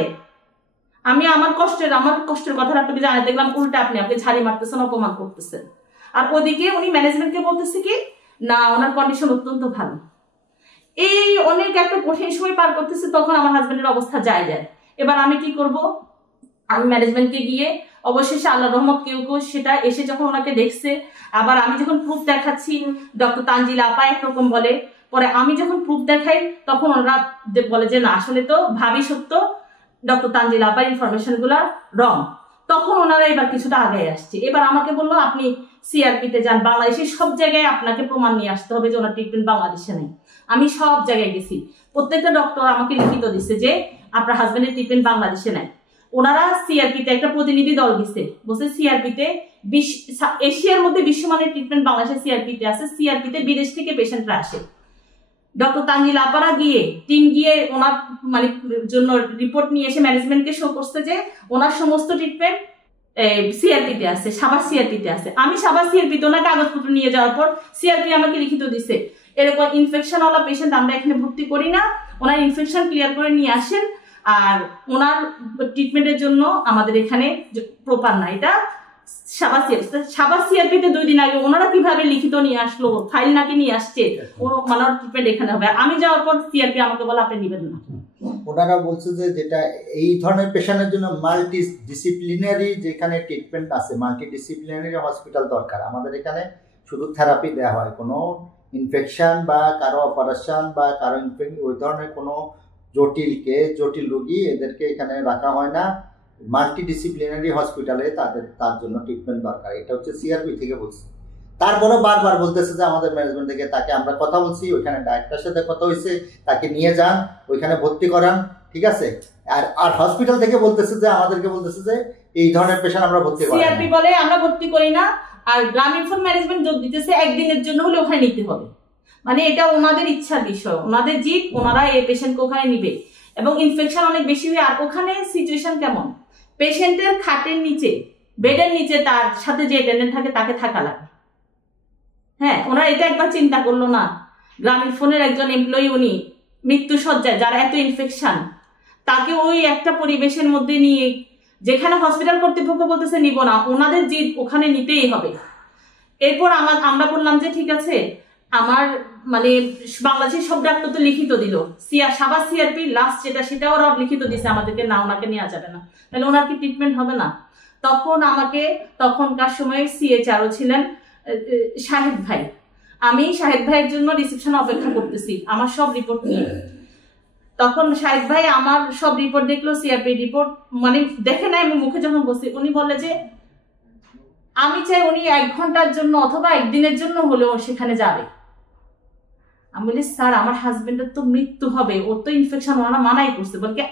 আমি আমার কষ্টের কথা আপনাকে জানাই দেখলাম, উল্টা আপনি ঝাড়ি মারতেছেন, অপমান করতেছেন। আর ওদিকে উনি ম্যানেজমেন্টকে বলতেছে কি না ওনার কন্ডিশন অত্যন্ত ভালো। এই অনেক একটা কঠিন সময় পার করতেছে, তখন আমার হাজবেন্ডের অবস্থা যায়। এবার আমি কি করব? আমি ম্যানেজমেন্টকে গিয়ে অবশেষে আল্লাহ রহমত কেউ সেটা এসে যখন ওনাকে দেখছে, আবার আমি যখন প্রুফ দেখাচ্ছি, ডক্টর তানজিলা আপা একরকম বলে, পরে আমি যখন প্রুফ দেখাই তখন ওনারা বলে যে না আসলে তো ভাবি সত্য, ডক্টর তানজিলা আপার ইনফরমেশন গুলা রং। তখন ওনারা এবার কিছুটা আগে আসছে। এবার আমাকে বললো আপনি সিআরপিতে যান, বাংলাদেশের সব জায়গায় আপনাকে প্রমাণ নিয়ে আসতে হবে যে ওনার ট্রিটমেন্ট বাংলাদেশে নেই। আমি সব জায়গায় গেছি, প্রত্যেকটা ডক্টর আমাকে লিখিত দিচ্ছে যে আপনার হাজবেন্ডের ট্রিটমেন্ট বাংলাদেশে নেই। ওনারা সিআরপিতে একটা প্রতিনিধি দল গেছে, বলছে সিআরপিতে এশিয়ার মধ্যে বিশ্বমানের ট্রিটমেন্ট বাংলাদেশে সিআরপিতে আছে, সিআরপিতে বিদেশ থেকে পেশেন্টরা আসে। ডক্টর তানজিলা আপারা গিয়ে টিম গিয়ে ওনার মানে জন্য রিপোর্ট নিয়ে এসে ম্যানেজমেন্টকে শো করছে যে ওনার সমস্ত ট্রিটমেন্ট সিআরপিতে আছে, সাভার সিআরপিতে আছে। আমি সাভার সিআরপিতে ওনার কাগজপত্র নিয়ে যাওয়ার পর সিআরপি আমাকে লিখিত দিছে এরকম ইনফেকশনওয়ালা পেশেন্ট আমরা এখানে ভর্তি করি না, ওনার ইনফেকশন ক্লিয়ার করে নিয়ে আসেন, আর ওনার ট্রিটমেন্টের জন্য আমাদের এখানে প্রপার না। এটা সাভার সিআরপিতে 2 দিন আগে ওনারা কিভাবে লিখিত নিয়ে আসলো, ফাইল নাকি নিয়ে আসছে, ওনার ট্রিটমেন্ট এখানে হবে। আমি যাওয়ার পর সিআরপি আমাকে বলে আপনি নিবেন না। ওনারা বলছে যে যেটা এই ধরনের পেশেন্টের জন্য মাল্টি ডিসিপ্লিনারি যেখানে ট্রিটমেন্ট আছে, মাল্টি ডিসিপ্লিনারি হসপিটাল দরকার। আমাদের এখানে শুধু থেরাপি দেওয়া হয়, কোনো ইনফেকশন বা কারো অপারেশন বা কারো ওই ধরনের কোনো জটিল রোগী এদেরকে এখানে রাখা হয় না। মাল্টি ডিসিপ্লিনারি হসপিটালে তার জন্য ট্রিটমেন্ট দরকার। এটা হচ্ছে সিআরপি থেকে বলছে। তারপরে বারবার বলতেছে যে আমাদের ম্যানেজমেন্ট থেকে তাকে আমরা কথা বলছি, ওইখানে ডাক্তারের সাথে কথা হয়েছে, তাকে নিয়ে যান, ওইখানে ভর্তি করান, ঠিক আছে। আর হসপিটাল থেকে বলতেছে যে আমাদেরকে বলতেছে যে এই ধরনের পেশেন্ট আমরা ভর্তি করি না, সিআরপি বলে আমরা ভর্তি করি না। আর গ্রামীণ ফোন ম্যানেজমেন্ট যোগ দিতেছে একদিনের জন্য হলে ওখানে নিতে হবে, মানে এটা ওনাদের ইচ্ছার বিষয়, ওনাদের জিত, ওনারা এই পেশেন্টকে ওখানে নিবে। এবং ইনফেকশন অনেক বেশি হয়। আর ওখানে সিচুয়েশন কেমন, পেশেন্টের খাটের নিচে, বেডের নিচে তার সাথে যে অ্যাটেন্ডেন্ট থাকে তাকে থাকা লাগে। হ্যাঁ, ওনারা এটা একবার চিন্তা করলো না। গ্রামীণ ফোনের একজন এমপ্লয়ি উনি মৃত্যু সজ্জায়, যারা এত ইনফেকশন, তাকে ওই একটা পরিবেশের মধ্যে নিয়ে, যেখানে হসপিটাল কর্তৃপক্ষ বলতেছে নিব না, ওনাদের জিদ ওখানে নিতেই হবে। এরপর আমরা বললাম যে ঠিক আছে, আমার মানে বাংলাদেশের সব ডাক্তার তো লিখিত দিল, সাভার সিআরপি লাস্ট সেটা ওরা লিখিত দিছে আমাদেরকে, না ওনাকে নেওয়া যাবে না, তাহলে ওনার কি ট্রিটমেন্ট হবে না? তখন আমাকে তখনকার সময় সিএচআরও ছিলেন শাহেদ ভাই, আমি শাহেদ ভাইয়ের জন্য রিসেপশনে অপেক্ষা করতেছি আমার সব রিপোর্ট নিয়ে। তখন শাহেদ ভাই আমার সব রিপোর্ট দেখলো, সিআরপি রিপোর্ট মানে দেখে নাই, আমি মুখে যখন বসি উনি বলে যে আমি চাই উনি 1 ঘন্টার জন্য অথবা 1 দিনের জন্য হলেও সেখানে যাবে। আমি বলি স্যার আমার হাজবেন্ডের তো মৃত্যু হবে, ওর তো ইনফেকশন, ওনারা মানাই করছে, বলকে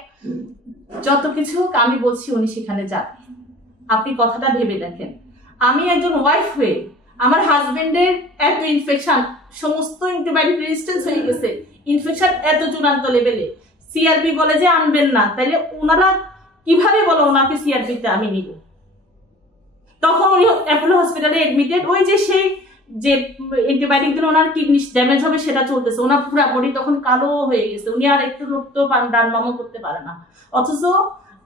যত কিছু হোক আমি বলছি উনি সেখানে যাবে। আপনি কথাটা ভেবে দেখেন, আমি একজন ওয়াইফ হয়ে আমার হাজবেন্ডের এত ইনফেকশন, সমস্ত অ্যান্টিবায়োটিক রেজিস্ট্যান্স হয়ে গেছে, ইনফেকশন এত চূড়ান্ত লেভেলে, সিআরপি বলে যে আনবেন না, তাইলে ওনারা কিভাবে বলো ওনাকে সিআরপিতে আমি নিব? তখন উনি অ্যাপোলো হসপিটালে এডমিটেড, ওই যে সেই যে অ্যান্টিবায়োটিক দিলে ওনার কিডনি ড্যামেজ হবে সেটা চলতেছে, ওনার পুরা বডি তখন কালো হয়ে গেছে, উনি আর একটু রক্তও ডান বামও করতে পারে না। অথচ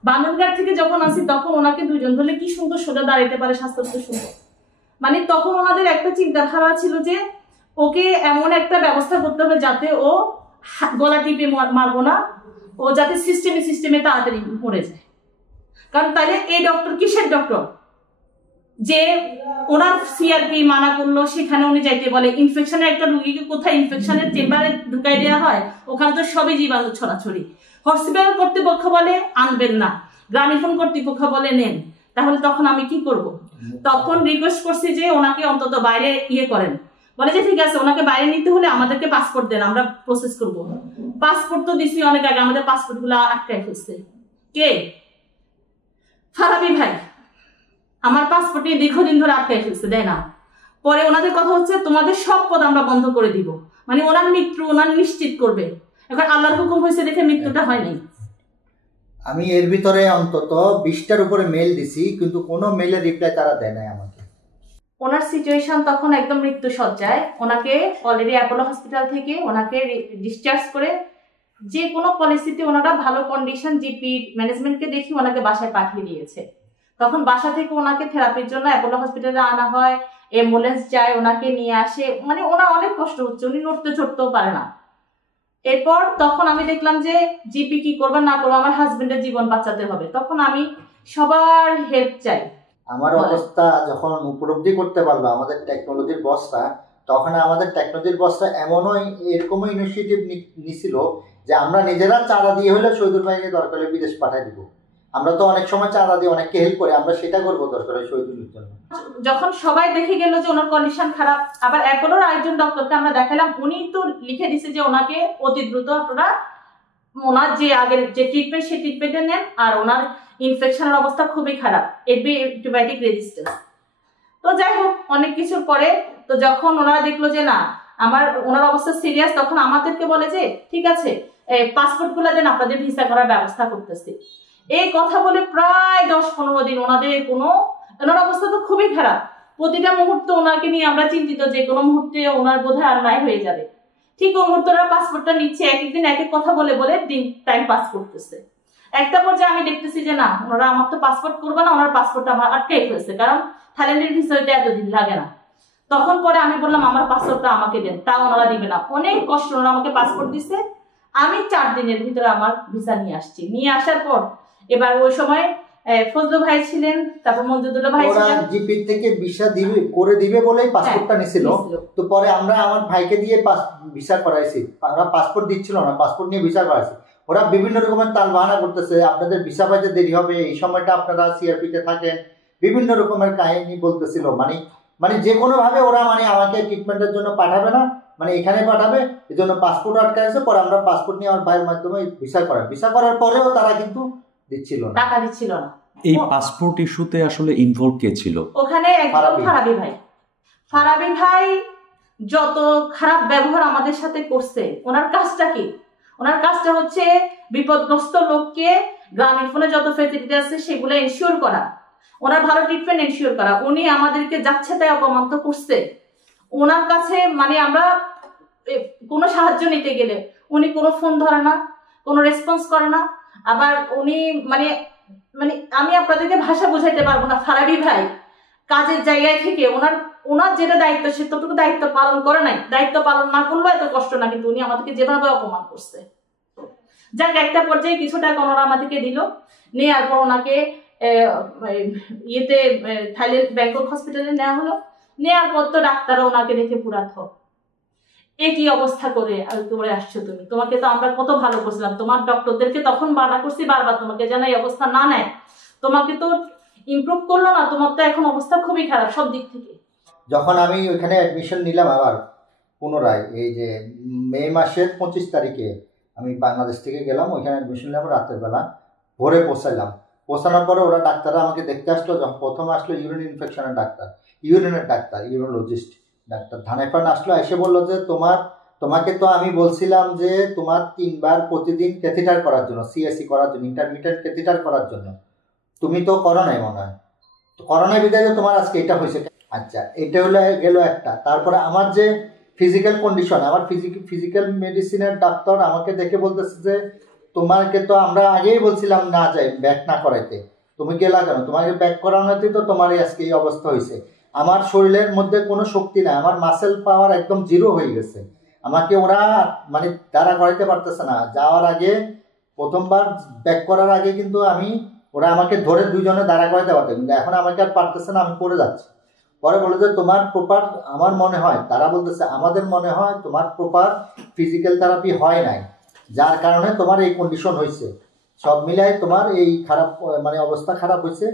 বান্দরঘাট থেকে যখন আসি তখন ওনাকে 2 জন ধরলে কি সুন্দর সোজা দাঁড়াইতে পারে, স্বাস্থ্য সুন্দর। মানে তখন ওনাদের একটা চিন্তাধারা ছিল যে ওকে এমন একটা ব্যবস্থা করতে হবে যাতে ও গলা টিপে মারবো না, ও যাতে সিস্টেমে তাড়াতাড়ি মরে যায়। কারণ তাহলে এই ডক্টর কিসের ডক্টর যে ওনার সিআরপি মানা করলো, সেখানে উনি যাইতে বলে। ইনফেকশনের একটা রুগীকে কোথায় ইনফেকশনের চেম্বারে ঢুকাই দেওয়া হয়, ওখানে তো সবই জীবাণু ছড়াছড়ি। হসপিটাল কর্তৃপক্ষ বলে আনবেন না, গ্রামীণ কর্তৃপক্ষ বলে নেন, তাহলে তখন আমি কি করব? তখন রিকোয়েস্ট করছি যে ওনাকে অন্তত বাইরে করেন। বলে যে ঠিক আছে, ওনাকে বাইরে নিতে হলে আমাদেরকে পাসপোর্ট দেন, আমরা প্রসেস করব। পাসপোর্ট তো দিছি অনেক আগে, আমাদের পাসপোর্ট গুলো আটকায় ফেলছে কে? ফারাবি ভাই আমার পাসপোর্ট নিয়ে দীর্ঘদিন ধরে আটকায় ফেলছে, দেয় না। পরে ওনাদের কথা হচ্ছে তোমাদের সব পদ আমরা বন্ধ করে দিব, মানে ওনার মৃত্যু ওনার নিশ্চিত করবে। এখন আল্লাহর হুকুম হয়েছে দেখে মৃত্যুটা হয়নি। আমি এর ভিতরে অন্তত 20টার উপরে মেল দিছি, কিন্তু কোনো মেলের রিপ্লাই তারা দেয় নাই আমাকে। ওনার সিচুয়েশন তখন একদম মৃত্যু সজ্জায়। ওনাকে অলরেডি অ্যাপোলো হসপিটাল থেকে ওনাকে ডিসচার্জ করে যে কোনো পলিসিতে ওনারা ভালো কন্ডিশন জিপি ম্যানেজমেন্টকে দেখি ওনাকে বাসায় পাঠিয়ে দিয়েছে। তখন বাসা থেকে ওনাকে থেরাপির জন্য অ্যাপোলো হসপিটালে আনা হয়, অ্যাম্বুলেন্স যায়, ওনাকে নিয়ে আসে, মানে ওনার অনেক কষ্ট হচ্ছে, উনি নড়তে চড়তেও পারে না। এরপর তখন আমি দেখলাম যে জিপি কি করবে না করবো, আমার হাজবেন্ডের জীবন বাঁচাতে হবে। তখন আমি সবার হেল্প চাই। আমার অবস্থা যখন উপলব্ধি করতে পারলো আমাদের টেকনোলজির বসটা, তখন আমাদের টেকনোলজির বসটা এরকমই ইনিশিয়েটিভ নিছিল যে আমরা নিজেরা চাঁদা দিয়ে হলে শহীদুল ভাইকে দরকার হলে বিদেশ পাঠাই দিব। আমরা তো অনেক সময় চাঁদা দিয়ে অনেককে হেল্প করি, আমরা সেটা করবো দরকার হয় শহীদুলের জন্য। যখন সবাই দেখে গেল যে ওনার কন্ডিশন খারাপ, আবার অ্যাপোলোর আরেকজন ডক্টরকে আমরা দেখালাম, উনি তো লিখে দিছে যে ওনাকে অতি দ্রুত আপনারা ওনার যে আগের যে ট্রিটমেন্ট সেই ট্রিটমেন্টে নেন, আর ওনার ইনফেকশনের অবস্থা খুবই খারাপ, অ্যান্টিবায়োটিক রেজিস্ট্যান্স। তো যাই হোক অনেক কিছুর পরে তো যখন ওনারা দেখলো যে না ওনার অবস্থা সিরিয়াস, তখন আমাদেরকে বলে যে ঠিক আছে পাসপোর্ট গুলো দেন, আপনাদের ভিসা করার ব্যবস্থা করতেছি। এই কথা বলে প্রায় 10-15 দিন ওনার অবস্থা তো খুবই খারাপ। প্রতিটা মুহূর্তে ওনাকে নিয়ে আমরা চিন্তিত, যে কোনো মুহূর্তে ওনার বোধহয় আর নাই হয়ে যাবে। ঠিক ওই মুহূর্তে ওরা পাসপোর্টটা নিচ্ছে, এক একদিন এক এক কথা বলে বলে দিন টাইম পাস করতেছে। একটা পর্যায়ে আমি দেখতেছি যে না ওনারা আমার তো পাসপোর্ট করবে না, ওনার পাসপোর্টটা আমার আটকে ফেলছে, কারণ থাইল্যান্ডের ভিসা হইতে এতদিন লাগে না। তখন পরে আমি বললাম আমার পাসপোর্টটা আমাকে দেন, তাও ওনারা দিবে না। অনেক কষ্ট ওনারা আমাকে পাসপোর্ট দিছে। আমি 4 দিনের ভিতরে আমার ভিসা নিয়ে আসছি। নিয়ে আসার পর এবার ওই সময় ফজলু ভাই ছিলেন, তারপর মঞ্জুদুল্লাহ ভাই ছিলেন, জিপি থেকে ভিসা করে দিবে বলেই পাসপোর্টটা নিছিল। তো পরে আমরা আমার ভাইকে দিয়ে ভিসা করাইছি, আমরা পাসপোর্ট দিচ্ছিল না, পাসপোর্ট নিয়ে ভিসা করাইছি। ওরা বিভিন্ন রকমের তাল বাহানা করতেছে, আপনাদের ভিসা পাইতে দেরি হবে, এই সময়টা আপনারা সিআরপিতে থাকেন, বিভিন্ন রকমের কাহিনী বলতেছিল। মানে যে কোনো ভাবে ওরা আমাকে ট্রিটমেন্টের জন্য পাঠাবে না, এখানে পাঠাবে, এই জন্য পাসপোর্ট আটকাইছে। পরে আমরা পাসপোর্ট নিয়ে আমার ভাইয়ের মাধ্যমে ভিসা করার পরেও তারা কিন্তু দিচ্ছিল না, টাকা দিচ্ছিল না। এই পাসপোর্ট ইস্যুতে আসলে ইনভলভ কে ছিল ওখানে? একদম ফারাবি ভাই যত খারাপ ব্যবহার আমাদের সাথে করছে। ওনার কাজটা কি? ওনার কাজটা হচ্ছে বিপদগ্রস্ত লোককে গ্রামীণ ফোনে যত ফ্যাসিলিটি আছে সেগুলো এনশিওর করা, ওনার ভালো ট্রিটমেন্ট এনশিওর করা। উনি আমাদেরকে যাচ্ছে তাই অপমান তো করছে। ওনার কাছে আমরা কোনো সাহায্য নিতে গেলে উনি কোনো ফোন ধরে না, কোনো রেসপন্স করে না। আবার উনি আমি আপনাদেরকে ভাষা বোঝাইতে পারবো না। ফারাবি ভাই কাজের জায়গায় থেকে ওনার যেটা দায়িত্ব সে ততটুকু দায়িত্ব পালন করে নাই। দায়িত্ব পালন না করলেও এত কষ্ট না, কিন্তু উনি আমাদেরকে যেভাবে অপমান করছে। যাক একটা পর্যায়ে কিছু টাকা ওনারা আমাদেরকে দিল, নেওয়ার পর ওনাকে থাইল্যান্ড ব্যাংকক হসপিটালে নেওয়া হলো। নেওয়ার পর তো ডাক্তাররা ওনাকে দেখে পুরা থ, এ কি অবস্থা করে আসছো তুমি, তোমাকে তো আমরা কত ভালো করছিলাম, তোমার ডক্টরদেরকে তখন বাধা করছি বারবার তোমাকে যেন এই অবস্থা না নেয়, তোমাকে তো ইমপ্রুভ করলো না, তোমার তো এখন অবস্থা খুবই খারাপ সব দিক থেকে। যখন আমি ওইখানে অ্যাডমিশন নিলাম আবার পুনরায়, এই যে মে মাসের 25 তারিখে আমি বাংলাদেশ থেকে গেলাম, ওইখানে অ্যাডমিশন নিলাম রাতের বেলা, ভোরে পৌঁছানোর পরে ওরা ডাক্তাররা আমাকে দেখতে আসলো। যখন প্রথম আসলো ইউরিন ইনফেকশনের ডাক্তার, ইউরোলজিস্ট ডাক্তার ধানেপান আসলো, এসে বললো যে তোমাকে তো আমি বলছিলাম যে তোমার 3 বার প্রতিদিন ক্যাথিটার করার জন্য, সিএসি করার জন্য, ইন্টারমিডিয়েট ক্যাথিটার করার জন্য, তুমি তো করো নাই মনে হয়, তো করোনার বিদায় তোমার আজকে এটা হয়েছে। আচ্ছা, এটা হলো গেল একটা। তারপরে আমার যে ফিজিক্যাল কন্ডিশন, আমার ফিজিক্যাল মেডিসিনের ডাক্তার আমাকে দেখে বলতেছে যে তোমাকে তো আমরা আগেই বলছিলাম না যাই ব্যাক না করাইতে, তুমি গেলা কেন, তোমাকে ব্যাক করানোতে তো তোমার আজকে এই অবস্থা হয়েছে। আমার শরীরের মধ্যে কোনো শক্তি নাই, আমার মাসেল পাওয়ার একদম 0 হয়ে গেছে, আমাকে ওরা দাঁড়া করাইতে পারতেছে না। যাওয়ার আগে প্রথমবার ব্যাক করার আগে কিন্তু ওরা আমাকে ধরে 2 জনে দাঁড়া করাইতে পারতো, কিন্তু এখন আমাকে আর পারতেছে না, আমি পড়ে যাচ্ছি। পরে বলে যে তোমার প্রপার, আমার মনে হয়, তারা বলতেছে আমাদের মনে হয় তোমার প্রপার ফিজিক্যাল থেরাপি হয় নাই, যার কারণে তোমার এই কন্ডিশন হয়েছে, সব মিলাই তোমার এই খারাপ অবস্থা খারাপ হয়েছে,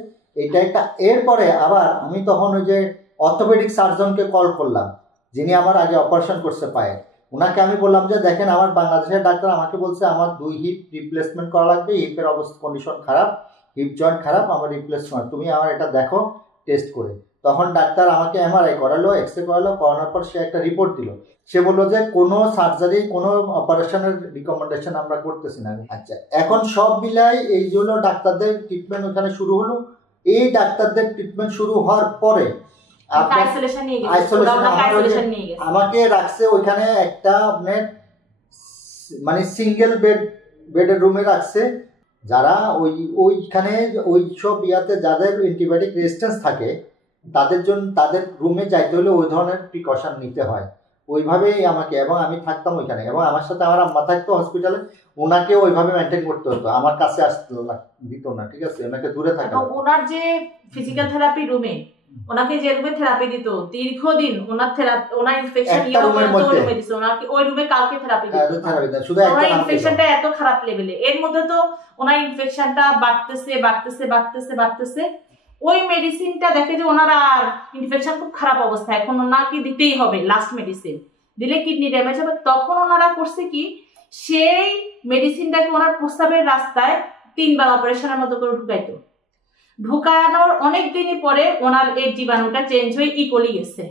এইটা একটা। এরপরে আবার আমি তখন ওই যে অর্থোপেডিক সার্জনকে কল করলাম, যিনি আমার আগে অপারেশন করছে পায়ে, ওনাকে আমি বললাম যে দেখেন আমার বাংলাদেশের ডাক্তার আমাকে বলছে আমার 2 হিপ রিপ্লেসমেন্ট করা লাগবে, হিপের অবস্থা কন্ডিশন খারাপ, হিপ জয়েন্ট খারাপ, আমার রিপ্লেসমেন্ট, তুমি আমার এটা দেখো টেস্ট করে। তখন ডাক্তার আমাকে এমআরআই করালো, এক্সরে করালো, করানোর পর সে একটা রিপোর্ট দিল। সে বললো যে কোনো সার্জারি, কোনো অপারেশনের রিকমেন্ডেশন আমরা করতেছি না। আচ্ছা, এখন সব মিলাই এই জন্য ডাক্তারদের ট্রিটমেন্ট ওখানে শুরু হলো। এই ডাক্তারদের ট্রিটমেন্ট শুরু হওয়ার পরে আমাকে রাখছে ওইখানে একটা আপনার মানে সিঙ্গেল বেডের রুমে রাখছে। যারা ওইখানে ওই সব ইয়াতে যাদের অ্যান্টিবায়োটিক রেজিস্ট্যান্স থাকে তাদের জন্য তাদের রুমে যাইতে হলে ওই ধরনের প্রিকশন নিতে হয়। ওইভাবেই আমাকে, এবং আমি থাকতাম ওইখানে, এবং আমার সাথে আমার আম্মা থাকতো হসপিটালে, ওনাকে ওইভাবে মেনটেন করতে হতো, আমার কাছে আসতে দিত না, ঠিক আছে, ওনাকে দূরে থাকতো। ওনার যে ফিজিক্যাল থেরাপি রুমে ওনাকে যে রুমে থেরাপি দিত দীর্ঘদিন, ওনার ইনফেকশন ওনাকে ওই রুমে কালকে থেরাপি দিত, শুধু একটা ইনফেকশনটা এত খারাপ লেভেলে। এর মধ্যে তো ওনার ইনফেকশনটা বাড়তেছে। ওই মেডিসিনটা দেখে যে ওনার আর ইনফেকশন খুব খারাপ অবস্থা, এখন ওনাকে দিতেই হবে লাস্ট মেডিসিন, দিলে কিডনি ড্যামেজ হবে। তখন ওনারা করছে কি, সেই মেডিসিনটাকে ওনার প্রস্রাবের রাস্তায় 3 বার অপারেশনের মতো করে ঢুকানোর অনেক দিনই পরে ওনার এই জীবাণুটা চেঞ্জ হয়ে ইকোলি গেছে।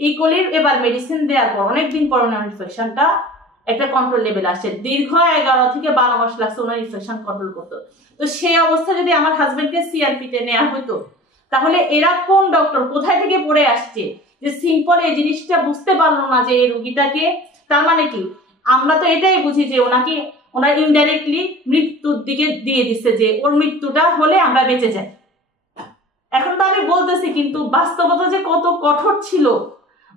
ইকোলির এবার মেডিসিন দেওয়ার পর অনেকদিন পর ওনার ইনফেকশনটা একটা কন্ট্রোল লেভেল আসে। দীর্ঘ 11 থেকে 12 মাস লাগছে ওনার ইনফেকশন কন্ট্রোল করতে। তো সেই অবস্থা যদি আমার হাজবেন্ডকে সিআরপিতে নেওয়া হতো, তাহলে এরা কোন ডক্টর কোথায় থেকে পড়ে আসছে যে সিম্পল এই জিনিসটা বুঝতে পারলো না যে এই রোগীটাকে, তার মানে কি আমরা তো এটাই বুঝি যে ওনার ইনডাইরেক্টলি মৃত্যুর দিকে দিয়ে দিচ্ছে, যে ওর মৃত্যুটা হলে আমরা বেঁচে যাই। এখন তো আমি বলতেছি, কিন্তু বাস্তবতা যে কত কঠোর ছিল,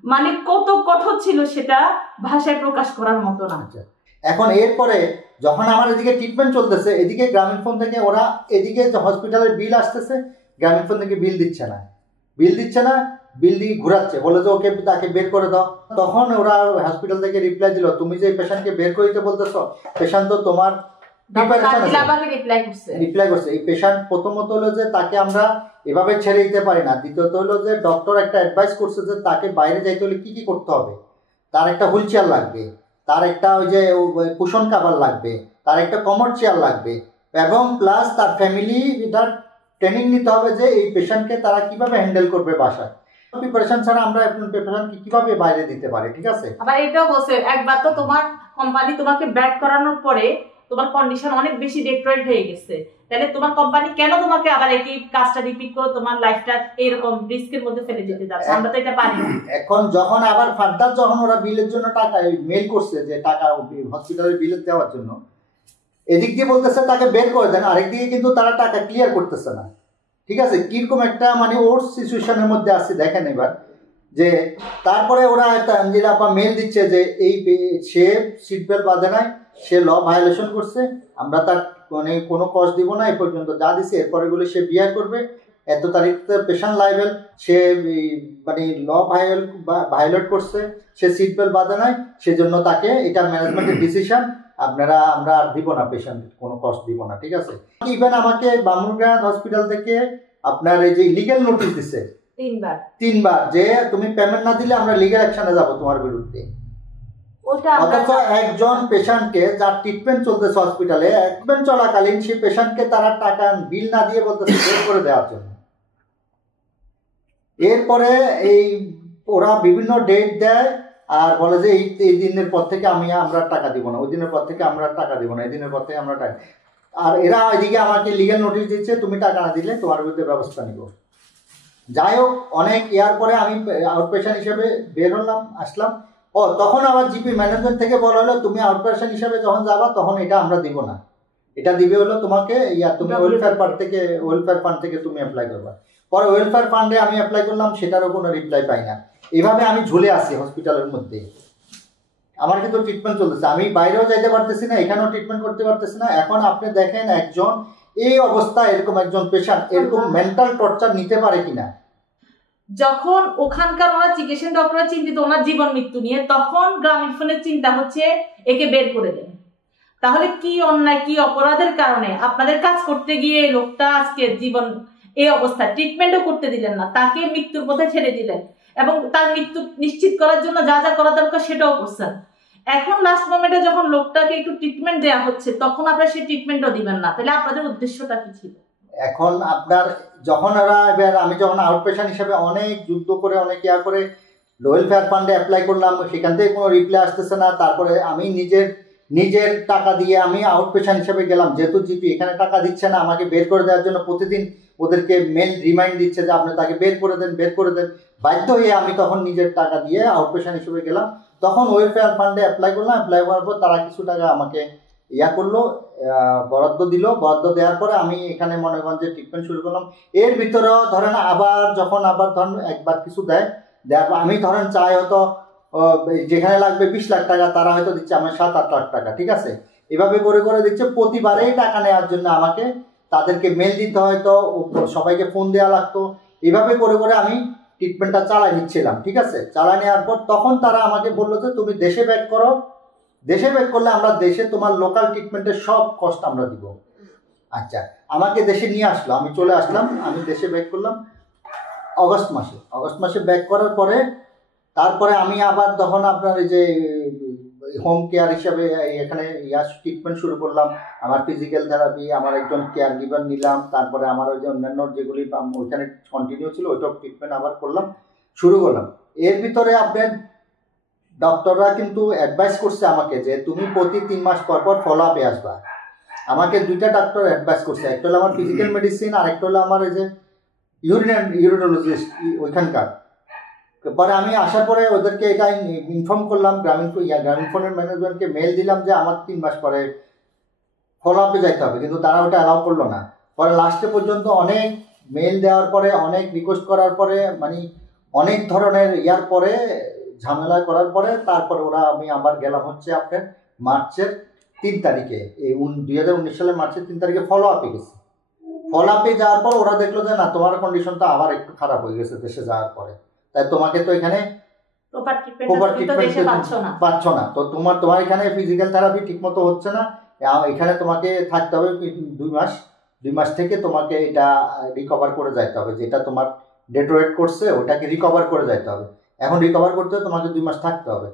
মানে কত কঠোর ছিল সেটা ভাষায় প্রকাশ করার মতো না। এখন এরপরে যখন আমার এদিকে ট্রিটমেন্ট চলতেছে, এদিকে গ্রামীণ ফোন থেকে ওরা এদিকে হসপিটালের বিল আসতেছে, গ্রামীণ ফোন থেকে বিল দিচ্ছে না, বিল দিয়ে ঘুরাচ্ছে, বলে যে ওকে তাকে বের করে দাও। তখন ওরা হসপিটাল থেকে রিপ্লাই দিল, তুমি যে পেশেন্টকে বের করে দিতে বলতেছো, পেশেন্ট তো তোমার রিপ্লাই করছে। এই পেশেন্ট প্রথমত হলো যে তাকে আমরা এভাবে ছেড়ে দিতে পারি না, দ্বিতীয়ত হলো যে ডক্টর একটা অ্যাডভাইস করছে যে তাকে বাইরে যাইতে হলে কি করতে হবে, তার একটা হুইল চেয়ার লাগবে, তার একটা ওই যে কুশন কাভার লাগবে, তার একটা কমোড চেয়ার লাগবে, এবং প্লাস তার ফ্যামিলি এটার ট্রেনিং নিতে হবে যে এই পেশেন্টকে তারা কিভাবে হ্যান্ডেল করবে বাসায়। প্রিপারেশন ছাড়া আমরা পেশেন্টকে কিভাবে বাইরে দিতে পারি, ঠিক আছে। আবার এটাও বলছে, একবার তো তোমার কোম্পানি তোমাকে ব্যাক করানোর পরে তোমার কন্ডিশন অনেক বেশি ডেট্রয়েট হয়ে গেছে, তাহলে তোমার কোম্পানি কেন তোমাকে আবার একই কাজটা রিপিট করে তোমার লাইফটা এরকম রিস্কের মধ্যে ফেলে দিতে যাচ্ছে? আমরা তো এটা পারি না। এখন যখন আবার ফার্দার যখন ওরা বিলের জন্য টাকা মেল করছে, যে টাকা হসপিটালের বিলের দেওয়ার জন্য, এদিক দিয়ে বলতেছে তাকে বের করে দেন, আরেক দিকে কিন্তু তারা টাকা ক্লিয়ার করতেছে না, ঠিক আছে। কিরকম একটা মানে ওর সিচুয়েশনের মধ্যে আসছে দেখেন এবার, যে তারপরে ওরা একটা মেল দিচ্ছে যে এই সে সিট বেল্ট বাঁধে নাই, সে ল ভায়োলেশন করছে, আমরা তার মানে কোনো কষ্ট দিব না, এই পর্যন্ত যা দিছে এরপরে গুলো সে বিয়ার করবে, এত তারিখ পেশেন্ট লাইবেল, সে মানে ল ভায়োলেট করছে, সে সিট বেল্ট বাঁধে নাই, সেজন্য তাকে এটা ম্যানেজমেন্টের ডিসিশন, আমরা আর দিব না, পেশেন্ট কোনো কষ্ট দিব না, ঠিক আছে। ইভেন আমাকে বামুনগ্রাম হসপিটাল থেকে আপনার এই যে লিগ্যাল নোটিশ দিছে 3বার যে তুমি পেমেন্ট না দিলে আমরা লিগ্যাল অ্যাকশনে যাব তোমার বিরুদ্ধে। অথচ একজন পেশেন্টকে যার ট্রিটমেন্ট চলতেছে হসপিটালে, ট্রিটমেন্ট চলাকালীন সেই পেশেন্টকে তারা টাকা বিল না দিয়ে বলতেছে বের করে দেওয়ার জন্য। এরপরে এই ওরা বিভিন্ন ডেট দেয় আর বলে যে এই দিনের পর থেকে আমরা টাকা দিব না, ওই দিনের পর থেকে আমরা টাকা দিব না, এই দিনের পর থেকে আমরা টাকা, আর এরা এদিকে আমাকে লিগ্যাল নোটিশ দিচ্ছে তুমি টাকা না দিলে তোমার বিরুদ্ধে ব্যবস্থা নিব। যাই হোক, অনেক ইয়ার পরে আমি আউটপেশেন্ট হিসেবে বের হলাম, আসলাম। তখন আবার জিপি ম্যানেজমেন্ট থেকে বলা হলো তুমি আউটপেশেন্ট হিসেবে যখন যাবা তখন এটা আমরা দিব না, এটা দিবে হলো তোমাকে তুমি ওয়েলফেয়ার ফান্ড থেকে তুমি অ্যাপ্লাই করবা। পরে ওয়েলফেয়ার ফান্ডে আমি অ্যাপ্লাই করলাম, সেটারও কোনো রিপ্লাই পাই না। এভাবে আমি ঝুলে আসি হসপিটালের মধ্যে, আমার কিন্তু ট্রিটমেন্ট চলতেছে, আমি বাইরেও যাইতে পারতেছি না, এখানেও ট্রিটমেন্ট করতে পারতেছি না। এখন আপনি দেখেন একজন এই অবস্থা, এরকম একজন পেশেন্ট এরকম মেন্টাল টর্চার নিতে পারে কিনা। যখন ওখানকার ওনার চিকিৎসা ডক্টররা চিন্তিত ওনার জীবন মৃত্যু নিয়ে, তখন গ্রামীণ ফোনের চিন্তা হচ্ছে একে বের করে দেন। তাহলে কি অন্যায়, কি অপরাধের কারণে আপনাদের কাজ করতে গিয়ে লোকটা আজকে জীবন এই অবস্থা, ট্রিটমেন্টও করতে দিলেন না, তাকে মৃত্যুর পথে ছেড়ে দিলেন, এবং তার মৃত্যু নিশ্চিত করার জন্য যা যা করা দরকার সেটাও করছেন। এখন লাস্ট মোমেন্টে যখন লোকটাকে একটু ট্রিটমেন্ট দেওয়া হচ্ছে, তখন আপনারা সেই ট্রিটমেন্টও দিবেন না, তাহলে আপনাদের উদ্দেশ্যটা কি ছিল? এখন আপনার যখন এবার আমি যখন আউট পেশেন্ট হিসেবে অনেক যুদ্ধ করে অনেক ইয়া করে ওয়েলফেয়ার ফান্ডে অ্যাপ্লাই করলাম, সেখান থেকে কোনো রিপ্লাই আসতেছে না। তারপরে আমি নিজের টাকা দিয়ে আমি আউট পেশেন্ট হিসেবে গেলাম, যেহেতু জিপি এখানে টাকা দিচ্ছে না আমাকে বের করে দেওয়ার জন্য, প্রতিদিন ওদেরকে মেল রিমাইন্ড দিচ্ছে যে আপনি তাকে বের করে দেন। বাধ্য হয়ে আমি তখন নিজের টাকা দিয়ে আউট পেশেন্ট হিসেবে গেলাম। তখন ওয়েলফেয়ার ফান্ডে অ্যাপ্লাই করলাম। অ্যাপ্লাই করার পর তারা কিছু টাকা আমাকে করলো, বরাদ্দ দিল। বরাদ্দ দেওয়ার পরে আমি এখানে মনোগঞ্জে ট্রিটমেন্ট শুরু করলাম। এর ভিতরেও ধরেন আবার ধরেন একবার কিছু দেওয়ার পর আমি ধরেন চাই হয়তো যেখানে লাগবে 20 লাখ টাকা, তারা হয়তো দিচ্ছে আমার 7-8 লাখ টাকা। ঠিক আছে, এভাবে করে দিচ্ছে। প্রতিবারেই টাকা নেওয়ার জন্য আমাকে তাদেরকে মেল দিতে হয়তো, সবাইকে ফোন দেওয়া লাগতো। এভাবে করে আমি ট্রিটমেন্টটা চালাই নিচ্ছিলাম। ঠিক আছে, চালাই নেওয়ার পর তখন তারা আমাকে বললো যে তুমি দেশে ব্যাক করো, দেশে ব্যাক করলে আমরা দেশে তোমার লোকাল ট্রিটমেন্টের সব কষ্ট আমরা দিব। আচ্ছা, আমাকে দেশে নিয়ে আসলো, আমি চলে আসলাম, আমি দেশে ব্যাক করলাম অগস্ট মাসে ব্যাক করার পরে তারপরে আমি আবার তখন আপনার এই যে হোম কেয়ার হিসাবে এখানে ট্রিটমেন্ট শুরু করলাম। আমার ফিজিক্যাল থেরাপি, আমার একজন কেয়ার গিভার নিলাম। তারপরে আমার ওই যে অন্যান্য যেগুলি ওইখানে কন্টিনিউ ছিল ওইসব ট্রিটমেন্ট আবার শুরু করলাম। এর ভিতরে আপনার ডক্টররা কিন্তু অ্যাডভাইস করছে আমাকে যে তুমি প্রতি 3 মাস পর ফলো আপে আসবা। আমাকে 2টা ডাক্তার অ্যাডভাইস করছে, একটা হলো আমার ফিজিক্যাল মেডিসিন আর একটা হলো আমার এই যে ইউরিনোলজিস্ট ওইখানকার। পরে আমি আসার পরে ওদেরকে এটা ইনফর্ম করলাম, গ্রামীণফোনের ম্যানেজমেন্টকে মেল দিলাম যে আমার 3 মাস পরে ফলো আপে যাইতে হবে, কিন্তু তারা ওটা অ্যালাউ করলো না। পরে লাস্টে পর্যন্ত অনেক মেল দেওয়ার পরে, অনেক রিকোয়েস্ট করার পরে, মানে অনেক ধরনের পরে ঝামেলা করার পরে তারপরে আমি আবার গেলাম হচ্ছে আপনার মার্চের 3 তারিখে, এই 2019 সালের মার্চের 3 তারিখে ফলো আপে গেছি। ফলো আপে যাওয়ার পর ওরা দেখলো যে না, তোমার কন্ডিশনটা আবার একটু খারাপ হয়ে গেছে দেশে যাওয়ার পরে, তাই তোমাকে তো এখানে প্রপার ট্রিটমেন্ট পাচ্ছ না। তো তোমার এখানে ফিজিক্যাল থেরাপি ঠিক মতো হচ্ছে না, এখানে তোমাকে থাকতে হবে 2 মাস থেকে তোমাকে এটা রিকভার করে যাইতে হবে, যেটা তোমার ডেটোরেট করছে ওটাকে রিকভার করে যাইতে হবে। এখন রিকভার করতে তোমাকে 2 মাস থাকতে হবে।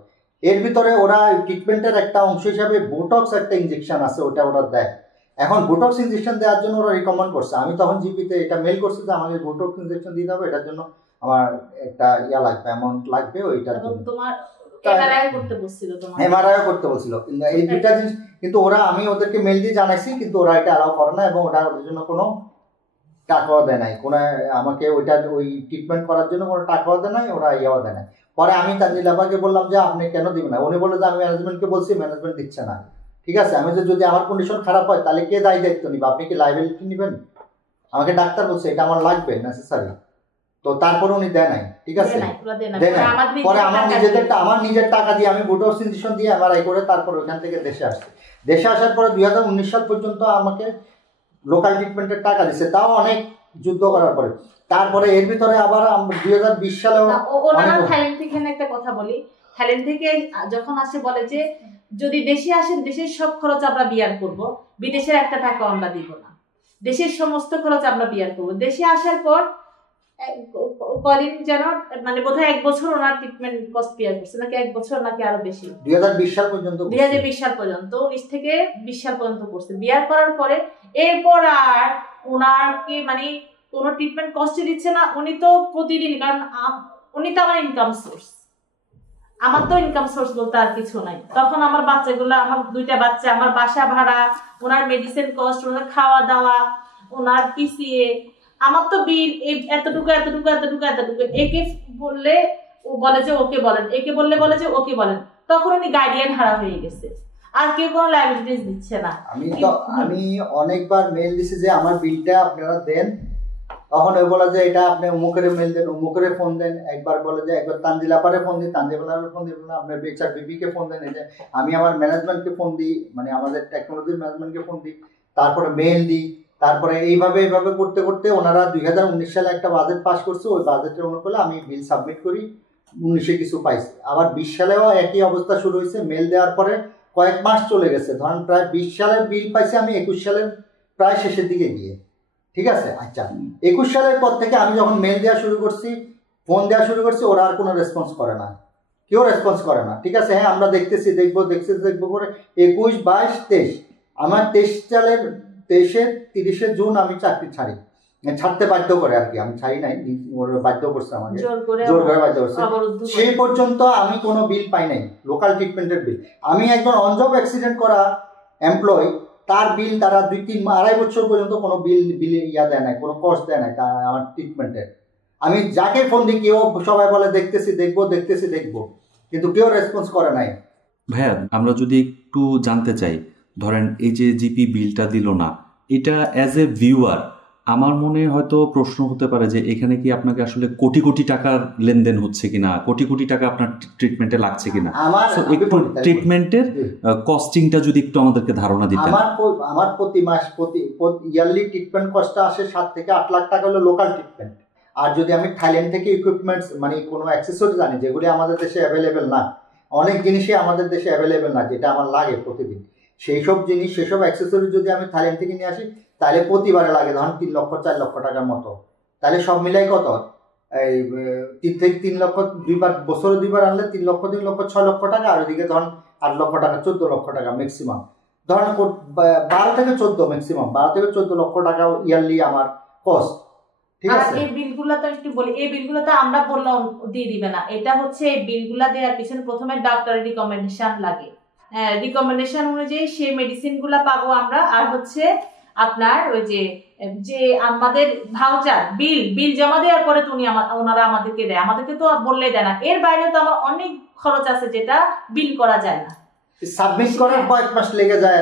এর ভিতরে ওরা ট্রিটমেন্টের একটা অংশ হিসাবে বোটক্স একটা ইঞ্জেকশন আছে, ওরা দেয়। এখন বোটক্স ইঞ্জেকশন দেওয়ার জন্য ওরা রিকমেন্ড করছে। আমি তখন জিপিতে এটা মেল করছি যে আমাকে বোটক্স ইঞ্জেকশন দিতে হবে, এটার জন্য আমার একটা লাগবে, অ্যামাউন্ট লাগবে, ওইটার জন্য তোমার এমআরআই করতে বলছিল। এই দুইটা জিনিস কিন্তু আমি ওদেরকে মেল দিয়ে জানাইছি, কিন্তু ওরা এটা অ্যালাউ করে না এবং ওদের জন্য কোনো টাকাও দেয় নাই, কোনো আমাকে ওই ট্রিটমেন্ট করার জন্য কোনো টাকাও দেয় নাই, ওরা দেয় না। পরে আমি তানজিল আপাকে বললাম যে আপনি কেন দিবেন না, উনি বললো যে আমি ম্যানেজমেন্টকে বলছি, ম্যানেজমেন্ট দিচ্ছে না। ঠিক আছে, আমি যদি আমার কন্ডিশন খারাপ হয় তাহলে কে দায়িত্ব নিবে, আপনি কি লাইবিলিটি নেবেন? আমাকে ডাক্তার বলছে এটা আমার লাগবে নেসেসারি, তো তারপরে উনি দেয় নাই। ঠিক আছে, পরে আমার নিজের টাকা দিয়ে আমি বোটক্স ইঞ্জেকশন দিয়ে এমআরআই করে তারপর ওইখান থেকে দেশে আসার পরে 2019 সাল পর্যন্ত আমাকে লোকাল ট্রিটমেন্টের টাকা দিচ্ছে, তাও অনেক যুদ্ধ করার পরে। তারপরে এর ভিতরে আবার 2020 সালে থাইল্যান্ড থেকে একটা কথা বলি, থাইল্যান্ড থেকে যখন আসে বলে যে যদি দেশে আসেন দেশের সব খরচ আমরা বিয়ার করব, বিদেশের একটা টাকা আমরা দিব না, দেশের সমস্ত খরচ আমরা বিয়ার করব। দেশে আসার পর কদিন যেন মানে বোধহয় 1 বছর ওনার ট্রিটমেন্ট কস্ট বিয়ার করছে, নাকি 1 বছর নাকি আরো বেশি, 2020 সাল পর্যন্ত 19 থেকে 20 সাল পর্যন্ত করছে। বিয়ার করার পরে এরপর আর ওনাকে মানে কোনো ট্রিটমেন্ট কস্ট দিচ্ছে না। উনি তো প্রতিদিন, কারণ উনি তো আমার ইনকাম সোর্স, আমার তো ইনকাম সোর্স বলতে আর কিছু নাই। তখন আমার বাচ্চাগুলো, আমার 2টা বাচ্চা, আমার বাসা ভাড়া, ওনার মেডিসিন কস্ট, ওনার খাওয়া দাওয়া, ওনার পিসিএ, আমার তো বিল এতটুকু। একে বললে ও বলে যে ওকে বলেন, একে বললে বলে যে ওকে বলেন। তখন উনি গাইডিয়ান হারা হয়ে গেছে, আর কেউ কোনো লাইবিলিটিস দিচ্ছে না। আমি অনেকবার মেল দিছি যে আমার বিলটা আপনারা দেন, তখন ওই বলে যে এটা আপনি অমুকের মেল দেন, অমুকের ফোন দেন। একবার বলে যে একবার তানজিলাপারে ফোন দিই, তানজিলাপারে ফোন দিই, আপনার বেচার বিবিকে ফোন দেন। এটা আমি আমার ম্যানেজমেন্টকে ফোন দিই, মানে আমাদের টেকনোলজির ম্যানেজমেন্টকে ফোন দিই, তারপরে মেল দিই। তারপরে এইভাবে করতে করতে ওনারা 2019 সালে একটা বাজেট পাস করছে, ওই বাজেটের অনুকূলে আমি বিল সাবমিট করি, 19-এ কিছু পাইছি। আবার 20 সালেও একই অবস্থা শুরু হয়েছে। মেল দেওয়ার পরে কয়েক মাস চলে গেছে, ধরেন প্রায় 20 সালের বিল পাইছি আমি 21 সালের প্রায় শেষের দিকে গিয়ে। ঠিক আছে, আচ্ছা 21 সালের পর থেকে আমি যখন মেল দেওয়া শুরু করছি, ফোন দেওয়া শুরু করছি, ওরা আর কোনো রেসপন্স করে না, কেউ রেসপন্স করে না। ঠিক আছে, হ্যাঁ আমরা দেখতেছি, দেখবো করে 21, 22, 23 আমার 23 সালের 30 জুন আমি চাকরি ছাড়তে বাধ্য করে আর কি, আমি ছাড়ি নাই, বাধ্য করছে আমাকে, জোর করে বাধ্য করছে। সেই পর্যন্ত আমি কোনো বিল পাই নাই, লোকাল ট্রিটমেন্টের বিল। আমি একজন অন জব অ্যাক্সিডেন্ট করা এমপ্লয়, তার বিল তারা 2-3-2.5 বছর পর্যন্ত কোনো বিল দেয় নাই, কোনো কস্ট দেয় নাই তার আমার ট্রিটমেন্টের। আমি যাকে ফোন দিই কেউ সবাই বলে দেখতেছি দেখবো, কিন্তু কেউ রেসপন্স করে নাই। ভাইয়া, আমরা যদি একটু জানতে চাই, ধরেন এই যে জিপি বিলটা দিল না, এটা অ্যাজ এ ভিউয়ার আমার মনে হয়তো প্রশ্ন হতে পারে যে এখানে কি আপনাকে আসলে কোটি কোটি টাকার লেনদেন হচ্ছে কিনা, কোটি কোটি টাকা আপনার ট্রিটমেন্টে লাগছে কিনা, একটু ট্রিটমেন্টের কস্টিংটা যদি একটু আমাদেরকে ধারণা দিতেন। আমার প্রতি মাস ইয়ারলি ট্রিটমেন্ট কস্টটা আসে 7 থেকে 8 লাখ টাকা হলো লোকাল ট্রিটমেন্ট। আর যদি আমি থাইল্যান্ড থেকে ইকুইপমেন্টস মানে কোনো অ্যাক্সেসরিজ আনি যেগুলি আমাদের দেশে অ্যাভেলেবেল না, অনেক জিনিসই আমাদের দেশে অ্যাভেলেবেল না যেটা আমার লাগে প্রতিদিন, সেসব অ্যাক্সেসরিজ যদি আমি থাইল্যান্ড থেকে নিয়ে আসি তাহলে প্রতিবারে লাগে ধরুন 3 লক্ষ 4 লক্ষ টাকার মতো। তাহলে সব মিলাই কত, এই 3 থেকে 3 লক্ষ, বছরে 2 বার আনলে 3 লক্ষ 6 লক্ষ টাকা, আর ওইদিকে ধরুন 8 লক্ষ টাকা, 14 লক্ষ টাকা ম্যাক্সিমাম, ধরুন 12 থেকে 14 ম্যাক্সিমাম 12 থেকে 14 লক্ষ টাকা ইয়ারলি আমার কস্ট। ঠিক আছে, এই বিলগুলো তো একটু বলি, এই বিলগুলো তো আমরা বললাম দিয়ে দিবে না, এটা হচ্ছে এই বিলগুলা দেওয়ার পিছনে প্রথমে ডাক্তারের রিকমেন্ডেশন লাগে, রিকমেন্ডেশন অনুযায়ী সেই মেডিসিন গুলা পাবো আমরা। আর হচ্ছে আপনার ওই যে আমাদের ভাউচার বিল জমা দেওয়ার পরে তো ওনারা আমাদেরকে দেয়, আমাদেরকে তো বললে দেয় না, এর বাইরে তো আমার অনেক খরচ আছে যেটা বিল করা যায় না, সাবমিট করার কয়েক মাস লেগে যায়,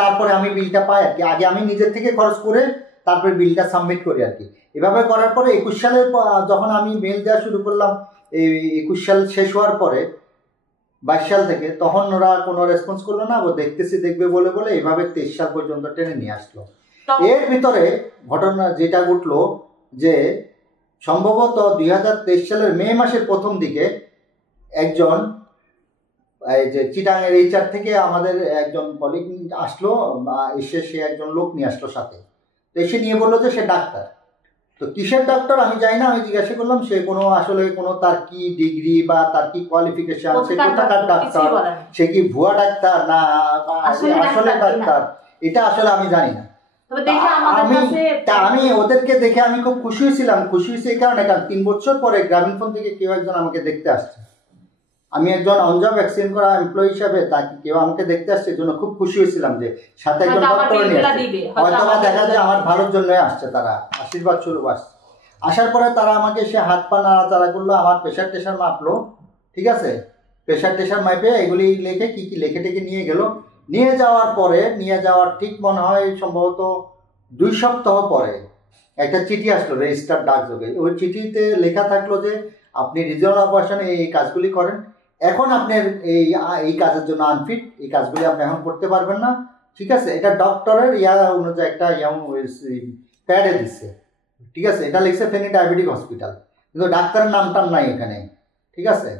তারপরে আমি বিলটা পাই আর কি। আগে আমি নিজের থেকে খরচ করে তারপরে বিলটা সাবমিট করি আর কি। এভাবে করার পরে 21 সালে যখন আমি মেল দেওয়া শুরু করলাম, এই 21 সাল শেষ হওয়ার পরে 22 সাল থেকে, তখন ওরা কোনো রেসপন্স করলো না, ও দেখবে বলে এইভাবে 23 সাল পর্যন্ত টেনে নিয়ে আসলো। এর ভিতরে ঘটনা যেটা ঘটলো যে সম্ভবত 2023 সালের মে মাসের প্রথম দিকে একজন এই যে চিটাঙের এইচআর থেকে আমাদের একজন কলিগ আসলো, এসে সে একজন লোক নিয়ে আসলো সাথে, তো এসে নিয়ে বললো যে সে ডাক্তার। তো কিসের ডাক্তার আমি জানি না, আমি জিজ্ঞাসা করলাম সে আসলে তার কি ডিগ্রি বা তার কি কোয়ালিফিকেশন, সে কোথাকার ডাক্তার, সে কি ভুয়া ডাক্তার না আসলে ডাক্তার, এটা আসলে আমি জানি না। আমি ওদেরকে দেখে আমি খুব খুশি হয়েছি এই কারণে, কারণ 3 বছর পরে গ্রামীণ ফোন থেকে কেউ একজন আমাকে দেখতে আসছে, আমি একজন অন জব অ্যাক্সিডেন্ট করা এমপ্লয়ি হিসাবে তাকে কেউ আমাকে দেখতে আসছে, এর জন্য খুব খুশি হয়েছিলাম যে সাথে একজন ডক্টর নিয়ে আসছে, হয়তো দেখা যায় আমার ভালোর জন্য আসছে, তারা আশীর্বাদ স্বরূপ আসছে। আসার পরে তারা আমাকে সে হাত পা নাড়াচাড়া করলো, আমার প্রেশার টেশার মাপলো, ঠিক আছে, প্রেশার টেশার মাপে এগুলি লিখে কি লিখে টেকে নিয়ে গেল। নিয়ে যাওয়ার ঠিক মনে হয় সম্ভবত 2 সপ্তাহ পরে একটা চিঠি আসলো রেজিস্টার ডাকযোগে। ওই চিঠিতে লেখা থাকলো যে আপনি রিজিওনাল অপারেশনে এই কাজগুলি করেন, এখন আপনার এই কাজের জন্য আনফিট, এই কাজগুলি আপনি এখন করতে পারবেন না, ঠিক আছে। এটা ডক্টরের অনুযায়ী একটা প্যাডে দিচ্ছে, ঠিক আছে, এটা লিখছে ফেনী ডায়াবেটিক হসপিটাল, কিন্তু ডাক্তারের নামটার নাই এখানে, ঠিক আছে।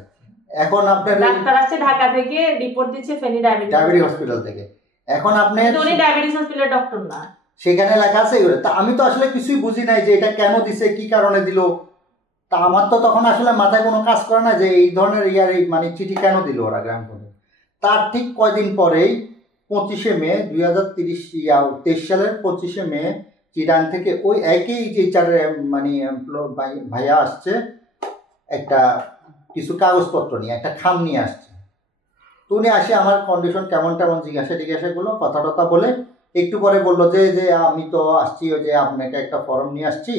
এখন আপনার ডাক্তার আসছে ঢাকা থেকে, রিপোর্ট দিচ্ছে ফেনী ডায়াবেটিক হসপিটাল থেকে, এখন আপনি উনি ডায়াবেটিস হসপিটালের ডক্টর না, সেখানে লেখা আছে এগুলো। তা আমি তো আসলে কিছুই বুঝি নাই যে এটা কেন দিছে, কি কারণে দিল, তা আমার তো তখন আসলে মাথায় কোনো কাজ করে না যে এই ধরনের মানে চিঠি কেন দিল ওরা গ্রাম ফোনে। তার ঠিক কয়দিন পরেই 25শে মে 2023 সালের 25শে মে চিটাং থেকে ওই একই যে মানে ভাইয়া আসছে, একটা কিছু কাগজপত্র নিয়ে, একটা খাম নিয়ে আসছে। তো উনি আসে আমার কন্ডিশন কেমন জিজ্ঞাসা করলো, কথা টথা বলে একটু পরে বললো যে আমি তো আসছি, ওই যে আপনাকে একটা ফর্ম নিয়ে আসছি,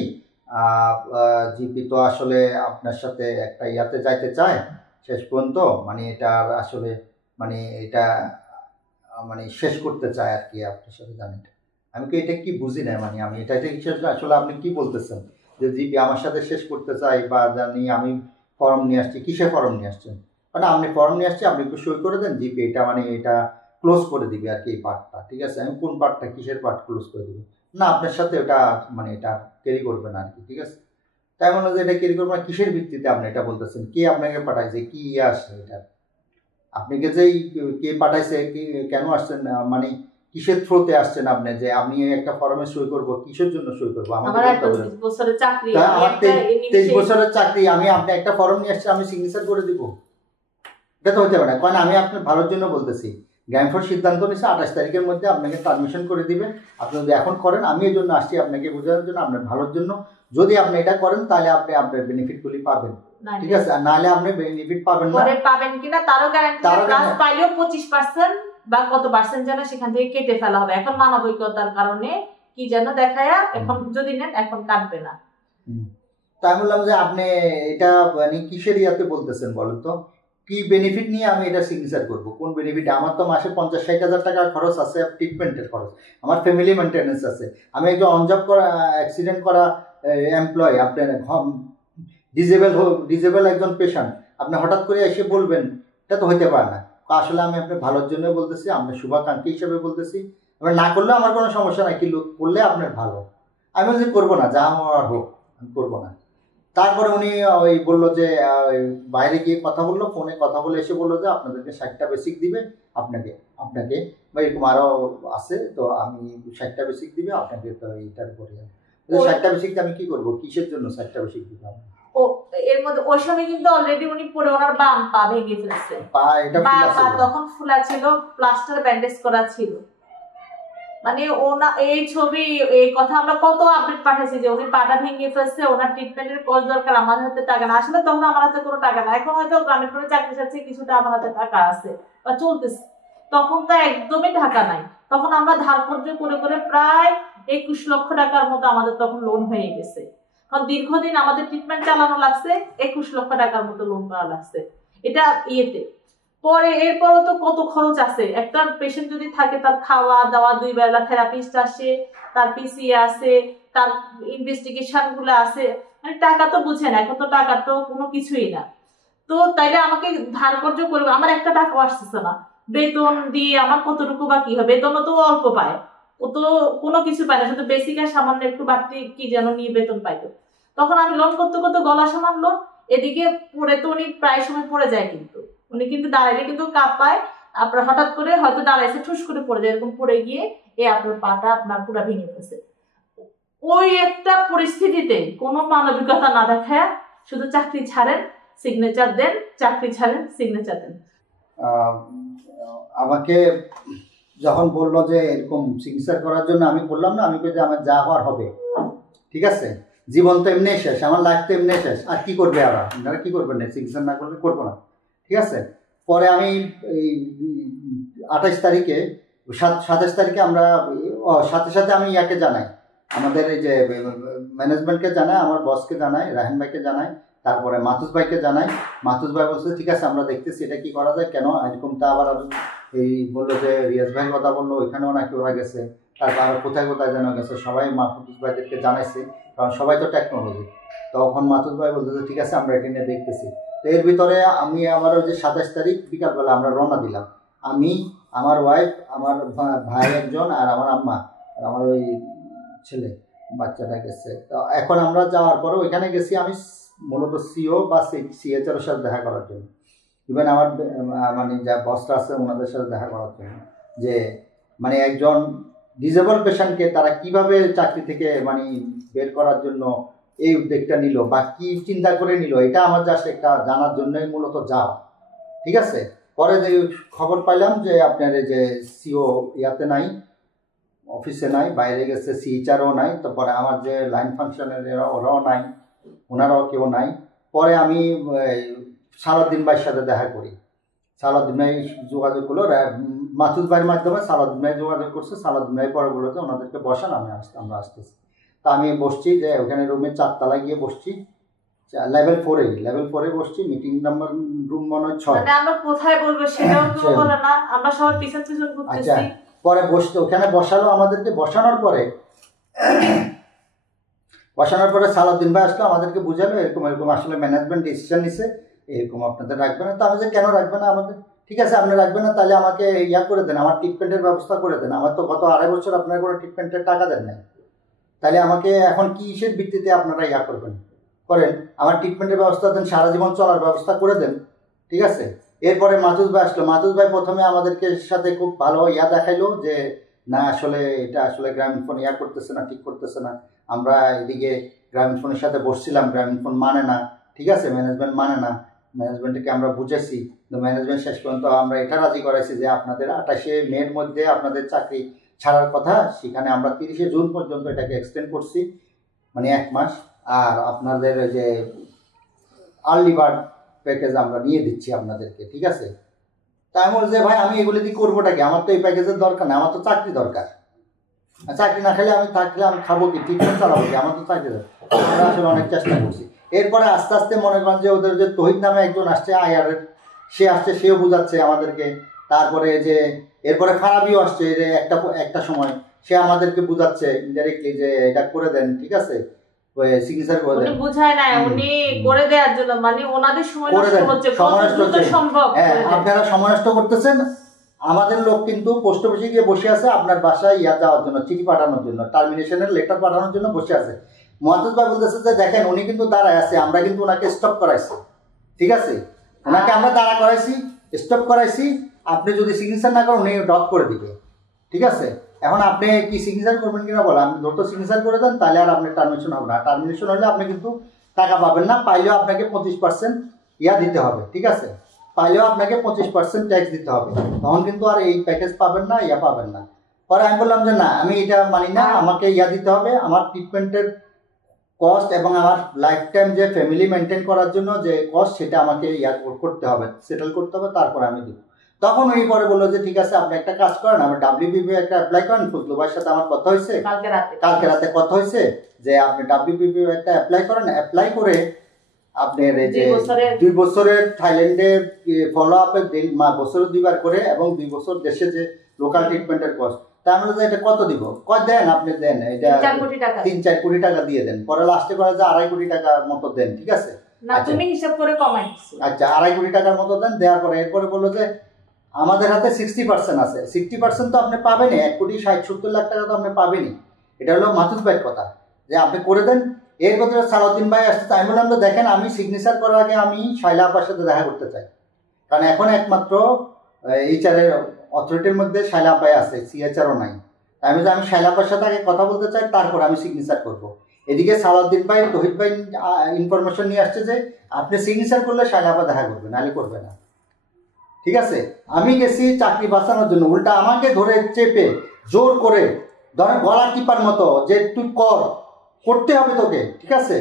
জিপি তো আসলে আপনার সাথে একটা ইয়াতে যাইতে চায় শেষ পর্যন্ত, মানে এটা আসলে মানে এটা মানে শেষ করতে চায় আর কি আপনার সাথে, জানেন। আমি কি এটা কি বুঝি না, মানে আমি এটা আসলে আপনি কি বলতেছেন যে জিপি আমার সাথে শেষ করতে চাই, বা জানি আমি ফর্ম নিয়ে আসছি, কিসের ফর্ম নিয়ে আসছেন, মানে আপনি ফর্ম নিয়ে আসছি, আপনি একটু সই করে দেন, জিপি এটা মানে এটা ক্লোজ করে দিবে আর কি এই পার্টটা, ঠিক আছে। আমি কোন পার্টটা, কিসের পার্ট ক্লোজ করে দিবে না, আপনার সাথে ওটা মানে এটা ক্যারি করবে না আর কি, ঠিক আছে। তাই মনে হয় যে এটা ক্যারি করবে না, কিসের ভিত্তিতে আপনি এটা বলতেছেন, কে আপনাকে পাঠাইছে, কি আসছে এটা, আপনাকে যে কে পাঠাইছে, কেন আসছেন, মানে কিসের থ্রোতে আসছেন আপনি, যে আমি একটা ফর্মে সই করবো, কিসের জন্য সই করবো, আমার 23 বছরের চাকরি, আমি আপনি একটা ফর্ম নিয়ে আসছে, আমি সিগনেচার করে দিব, এটা তো হতে পারে না। কারণ আমি আপনার ভালোর জন্য বলতেছি গ্রামীণফোন সিদ্ধান্ত নিচ্ছে 28 তারিখের মধ্যে আপনাকে ট্রান্সমিশন করে দিবে। আপনি যদি এখন করেন, আমি এই জন্য আসছি আপনাকে বোঝানোর জন্য, আপনার ভালোর জন্য। যদি আপনি এটা করেন তাহলে আপনি আপনার বেনিফিটগুলি পাবেন, ঠিক আছে? আর নাহলে আপনি বেনিফিট পাবেন না। পরে পাবেন কিনা তারও গ্যারান্টি নেই, প্লাস পাইলেও 25% বা কত পার্সেন্ট যেন সেখান থেকে কেটে ফেলা হবে। এখন মানবিকতার কারণে কি যেন দেখায়া এখন যদি নেন এখন কাটবে না। তাই বললাম যে আপনি এটা মানে কিসের ইয়াতে বলতেছেন বলেন তো, কি বেনিফিট নিয়ে আমি এটা সিগনেচার করব? কোন বেনিফিট? আমার তো মাসে 50-60 হাজার টাকা খরচ আছে, ট্রিটমেন্টের খরচ, আমার ফ্যামিলি মেনটেন্যান্স আছে, আমি একজন অনজব করা অ্যাক্সিডেন্ট করা এমপ্লয়, আপনার ডিজেবল একজন পেশেন্ট, আপনি হঠাৎ করে এসে বলবেন, এটা তো হইতে পারে না। আসলে আমি আপনার ভালোর জন্য বলতেছি, আপনার শুভাকাঙ্ক্ষী হিসেবে বলতেছি। এবার না করলেও আমার কোনো সমস্যা নাই, কিন্তু করলে আপনার ভালো। আমি বলছি করবো না, যা আমার হোক আমি করবো না। তারপরে উনি ওই বললো যে বাইরে গিয়ে কথা বললো, ফোনে কথা বলে এসে বললো যে আপনাদেরকে 60টা বেসিক দিবে, আপনাকে বা এরকম আরও আছে, তো আমি 60টা বেসিক দিবে আপনাকে, তো এইটার পরে 60টা বেসিক আমি কি করবো? কিসের জন্য 60টা বেসিক দিতে হবে? ও এর মধ্যে ওই সময় কিন্তু অলরেডি উনি পরে ওনার বাম পা ভেঙে ফেলছে, তখন ফুলা ছিল, প্লাস্টার ব্যান্ডেজ করা ছিল। মানে ওনা এই ছবি এই কথা আমরা কত আপডেট পাঠাইছি যে উনি পাটা ভেঙে ফেলছে, ওনার ট্রিটমেন্টের কষ্ট দরকার, আমার হাতে টাকা না। আসলে তখন আমার হাতে কোনো টাকা না, এখন হয়তো গ্রামের ফোনে চাকরি চাচ্ছে, কিছুটা আমার হাতে টাকা আছে বা চলতেছে, তখন তো একদমই টাকা নাই। তখন আমরা ধার কর্জ করে করে প্রায় 21 লক্ষ টাকার মতো আমাদের তখন লোন হয়ে গেছে। কারণ দীর্ঘদিন আমাদের ট্রিটমেন্ট চালানো লাগছে, 21 লক্ষ টাকার মতো লোন করা লাগছে এটা ইয়েতে। পরে এরপরও তো কত খরচ আছে, একটা পেশেন্ট যদি থাকে তার খাওয়া দাওয়া, 2 বেলা থেরাপিস্ট আসে, তার পিসি আছে, তার ইনভেস্টিগেশন গুলো আছে, মানে টাকা তো বুঝেন, এখন তো টাকা তো কোনো কিছুই না। তো তাইলে আমাকে ধার কর্জ করবে, আমার একটা টাকা আসতেছে না, বেতন দিয়ে আমার কতটুকু বা কি হবে? বেতনও তো অল্প পায়, ও তো কোনো কিছু পায় না, শুধু বেসিক আর সামান্য একটু বাড়তি কি যেন নিয়ে বেতন পাইতো। তখন আমি লোন করতে করতে গলা সমান লোন, এদিকে পড়ে তো উনি প্রায় সময় পড়ে যায়, কিন্তু উনি কিন্তু দাঁড়াইলে কিন্তু কাঁপায়, আপনার হঠাৎ করে হয়তো দাঁড়াইছে, ঠুস করে পড়ে যায়, এরকম পড়ে গিয়ে আপনার পাটা আপনার পুরো ভেঙে গেছে। ওই একটা পরিস্থিতিতে কোনো মানবিকতা না দেখায় শুধু চাকরি ছাড়েন সিগনেচার দেন, চাকরি ছাড়েন সিগনেচার দেন। আমাকে যখন বললো যে এরকম সিগনেচার করার জন্য, আমি বললাম না, আমি কই যে আমার যা হওয়ার হবে, ঠিক আছে, জীবন তো এমনি শেষ, আমার লাইফ তো এমনি শেষ, আর কি করবে আপনারা কি করবেন না, সিগনেচার না করলে করবো না, ঠিক আছে। পরে আমি এই 28 তারিখে 27 তারিখে আমরা সাথে সাথে আমি ইয়াকে জানাই, আমাদের এই যে ম্যানেজমেন্টকে জানাই, আমার বসকে জানাই, রাহেন ভাইকে জানাই, তারপরে মাতুস ভাইকে জানাই। মাতুস ভাই বলছে ঠিক আছে আমরা দেখতেছি এটা কি করা যায়, কেন এরকমটা আবার এই বললো যে রিয়াজ ভাইয়ের কথা বললো, ওইখানেও নাকি ওরা গেছে, তারপর আরও কোথায় কোথায় যেন গেছে, সবাই মাতুস ভাইদেরকে জানাইছে, কারণ সবাই তো টেকনোলজি। তখন মাতুস ভাই বলতে ঠিক আছে আমরা এটা নিয়ে দেখতেছি। তো এর ভিতরে আমি আমার ওই যে 27 তারিখ বিকালবেলা আমরা রওনা দিলাম, আমি, আমার ওয়াইফ, আমার ভাই একজন, আর আমার আম্মা, আর আমার ওই ছেলে বাচ্চাটা গেছে। তো এখন আমরা যাওয়ার পরে ওইখানে গেছি আমি মূলত সিও বা সিএচআর সাথে দেখা করার জন্য, ইভেন আমার মানে যা বসরা আছে ওনাদের সাথে দেখা করার জন্য, যে মানে একজন ডিজেবল পেশেন্টকে তারা কিভাবে চাকরি থেকে মানে বের করার জন্য এই উদ্যোগটা নিল বা কি চিন্তা করে নিল, এটা আমার জাস্ট একটা জানার জন্যই মূলত যাওয়া, ঠিক আছে। পরে যে খবর পাইলাম যে আপনার এই যে সিও ইয়াতে নাই, অফিসে নাই, বাইরে গেছে, সিএচআরও নাই, তারপরে আমার যে লাইন ফাংশনের ওরাও নাই, ওনারাও কেউ নাই। পরে আমি সালাউদ্দিন ভাইয়ের সাথে দেখা করি, সালাউদ্দিন ভাই যোগাযোগ করলো, মাসুদ ভাইয়ের মাধ্যমে সালাউদ্দিন ভাই যোগাযোগ করছে। সালাউদ্দিন ভাই পরে বললো যে ওনাদেরকে বসান, আমরা আসতেছি। তা আমি বসছি, যে ওখানে রুমে 4 তলায় গিয়ে বসছি, লেভেল 4 বসছি, মিটিং নাম্বার রুম মনে হয় 6। আমরা কোথায় বলবো সেটাও তো বলে না, আমরা সবাই পিছন পিছন ঘুরতেছি। আচ্ছা, পরে বসতে ওখানে বসালো আমাদেরকে, বসানোর পরে সালাউদ্দিন ভাই আসলো, আমাদেরকে বুঝালো এরকম এরকম আসলে ম্যানেজমেন্ট ডিসিশন নিছে, এরকম আপনাদের রাখবে না। তো আমি যে কেন রাখবে না আমাদের, ঠিক আছে আপনি রাখবেন না, তাহলে আমাকে ইয়া করে দেন, আমার ট্রিটমেন্টের ব্যবস্থা করে দেন, আমার তো গত 2.5 বছর আপনারা কোনো ট্রিটমেন্টের টাকা দেন নাই, তাহলে আমাকে এখন কিসের ভিত্তিতে আপনারা ইয়া করেন, আমার ট্রিটমেন্টের ব্যবস্থা দেন, সারা জীবন চলার ব্যবস্থা করে দেন, ঠিক আছে। এরপরে মাতুস ভাই আসলো, মাতুস ভাই প্রথমে আমাদেরকে সাথে খুব ভালো ইয়া দেখাইলো যে না আসলে এটা আসলে গ্রামীণফোন ইয়া করতেছে না, ঠিক করতেছে না। আমরা এদিকে গ্রামীণফোনের সাথে বসছিলাম, গ্রামীণফোন মানে না, ঠিক আছে, ম্যানেজমেন্ট মানে না, ম্যানেজমেন্টকে আমরা বুঝেছি, ম্যানেজমেন্ট শেষ পর্যন্ত আমরা এটা রাজি করাইছি যে আপনাদের 28শে মের মধ্যে আপনাদের চাকরি ছাড়ার কথা, সেখানে আমরা 30শে জুন পর্যন্ত এটাকে এক্সটেন্ড করছি, মানে 1 মাস। আর আপনাদের যে আর্লি বার্ড প্যাকেজ আমরা নিয়ে দিচ্ছি আপনাদেরকে, ঠিক আছে। তাই আমি বলছি যে ভাই আমি এগুলি দিয়ে করবোটা কি, আমার তো এই প্যাকেজের দরকার না, আমার তো চাকরি দরকার। চাকরি না খেলে আমি থাকলে আমি খাবো কি, ট্রিটমেন্ট চালাবো কি, আমার তো চাকরি দরকার। আমরা আসলে অনেক চেষ্টা করছি। এরপরে আস্তে আস্তে মনে করেন যে ওদের যে তহিদ নামে একজন আসছে আইআরের, সে আসছে, সেও বুঝাচ্ছে আমাদেরকে। তারপরে যে এরপরে খারাপিও আসছে, যে একটা সময় সে আমাদেরকে বুঝাচ্ছে ইনডাইরেক্টলি যে এটা করে দেন, ঠিক আছে, সিগনেচার করে দেন। উনি বুঝায় না, উনি করে দেওয়ার জন্য, মানে ওনাদের সময় নষ্ট হচ্ছে, কত সম্ভব। হ্যাঁ, আপনারা সময় নষ্ট করতেছেন। আমাদের লোক কিন্তু পোস্ট অফিসে গিয়ে বসে আছে আপনার বাসায় যাওয়ার জন্য, চিঠি পাঠানোর জন্য, টার্মিনেশনের লেটার পাঠানোর জন্য বসে আছে। মুয়াত্তাজ ভাই বলতেছে যে দেখেন উনি কিন্তু দাঁড়ায় আছে, আমরা কিন্তু ওনাকে স্টপ করাইছি, ঠিক আছে, ওনাকে আমরা দাঁড়া করাইছি, স্টপ করাইছি। আপনি যদি সিগনেচার না করেন উনি ড্রপ করে দিবে, ঠিক আছে। এখন আপনি কি সিগনেচার করবেন কিনা বলেন, আপনি দ্রুত সিগনেচার করে দেন, তাহলে আর আপনার টার্মিনেশন হবে না। টার্মিনেশন হলে আপনি কিন্তু টাকা পাবেন না, পাইলেও আপনাকে 25% দিতে হবে, ঠিক আছে, পাইলেও আপনাকে 25% ট্যাক্স দিতে হবে, তখন কিন্তু আর এই প্যাকেজ পাবেন না, পাবেন না। পরে আমি বললাম যে না, আমি এটা মানি না, আমাকে দিতে হবে, আমার ট্রিটমেন্টের কস্ট এবং আমার লাইফ টাইম যে ফ্যামিলি মেনটেন করার জন্য যে কস্ট, সেটা আমাকে করতে হবে, সেটেল করতে হবে, তারপরে আমি দেবো। তখন উনি পরে বললো যে ঠিক আছে আপনি একটা কাজ করেন, আমার WPP একটা অ্যাপ্লাই করেন। ফজলু ভাইয়ের সাথে আমার কথা হয়েছে কালকে রাতে কথা হয়েছে যে আপনি WPP একটা অ্যাপ্লাই করেন, অ্যাপ্লাই করে আপনার এই যে 2 বছরের থাইল্যান্ডে ফলো আপে বছরে 2 বার করে, এবং 2 বছর দেশে যে লোকাল ট্রিটমেন্টের কস্ট, তা আমরা যে এটা কত দিব, কয় দেন আপনি দেন, এটা 3-4 কোটি টাকা দিয়ে দেন। পরে লাস্টে করে যে 2.5 কোটি টাকার মতো দেন, ঠিক আছে, না তুমি হিসাব করে কমাইছো, আচ্ছা 2.5 কোটি টাকার মতো দেন। দেওয়ার পরে এরপরে বললো যে আমাদের হাতে 60% আছে, 60% তো আপনি পাবেনই, 1,60,70 লাখ টাকা তো আপনি পাবেনই। এটা হলো মাহফুজ ভাইয়ের কথা যে আপনি করে দেন। এর ভিতরে সালাউদ্দিন ভাই আসতে, আমি বললাম দেখেন আমি সিগনেচার করার আগে আমি শাইলা আপার সাথে দেখা করতে চাই, কারণ এখন একমাত্র এইচআরের অথরিটির মধ্যে শাইলা আপাই আছে, সিএচআরও নাই। আমি শাইলা আপার সাথে আগে কথা বলতে চাই, তারপর আমি সিগনেচার করব। এদিকে সালাউদ্দিন ভাই, তহিদ ভাই ইনফরমেশন নিয়ে আসছে যে আপনি সিগনেচার করলে শাইলা আপা দেখা করবে, নাহলে করবে না, ঠিক আছে। আমি গেছি চাকরি বাঁচানোর জন্য, উল্টা আমাকে ধরে চেপে জোর করে ধরে গলা টিপার মতো যে তুই করতে হবে তোকে, ঠিক আছে,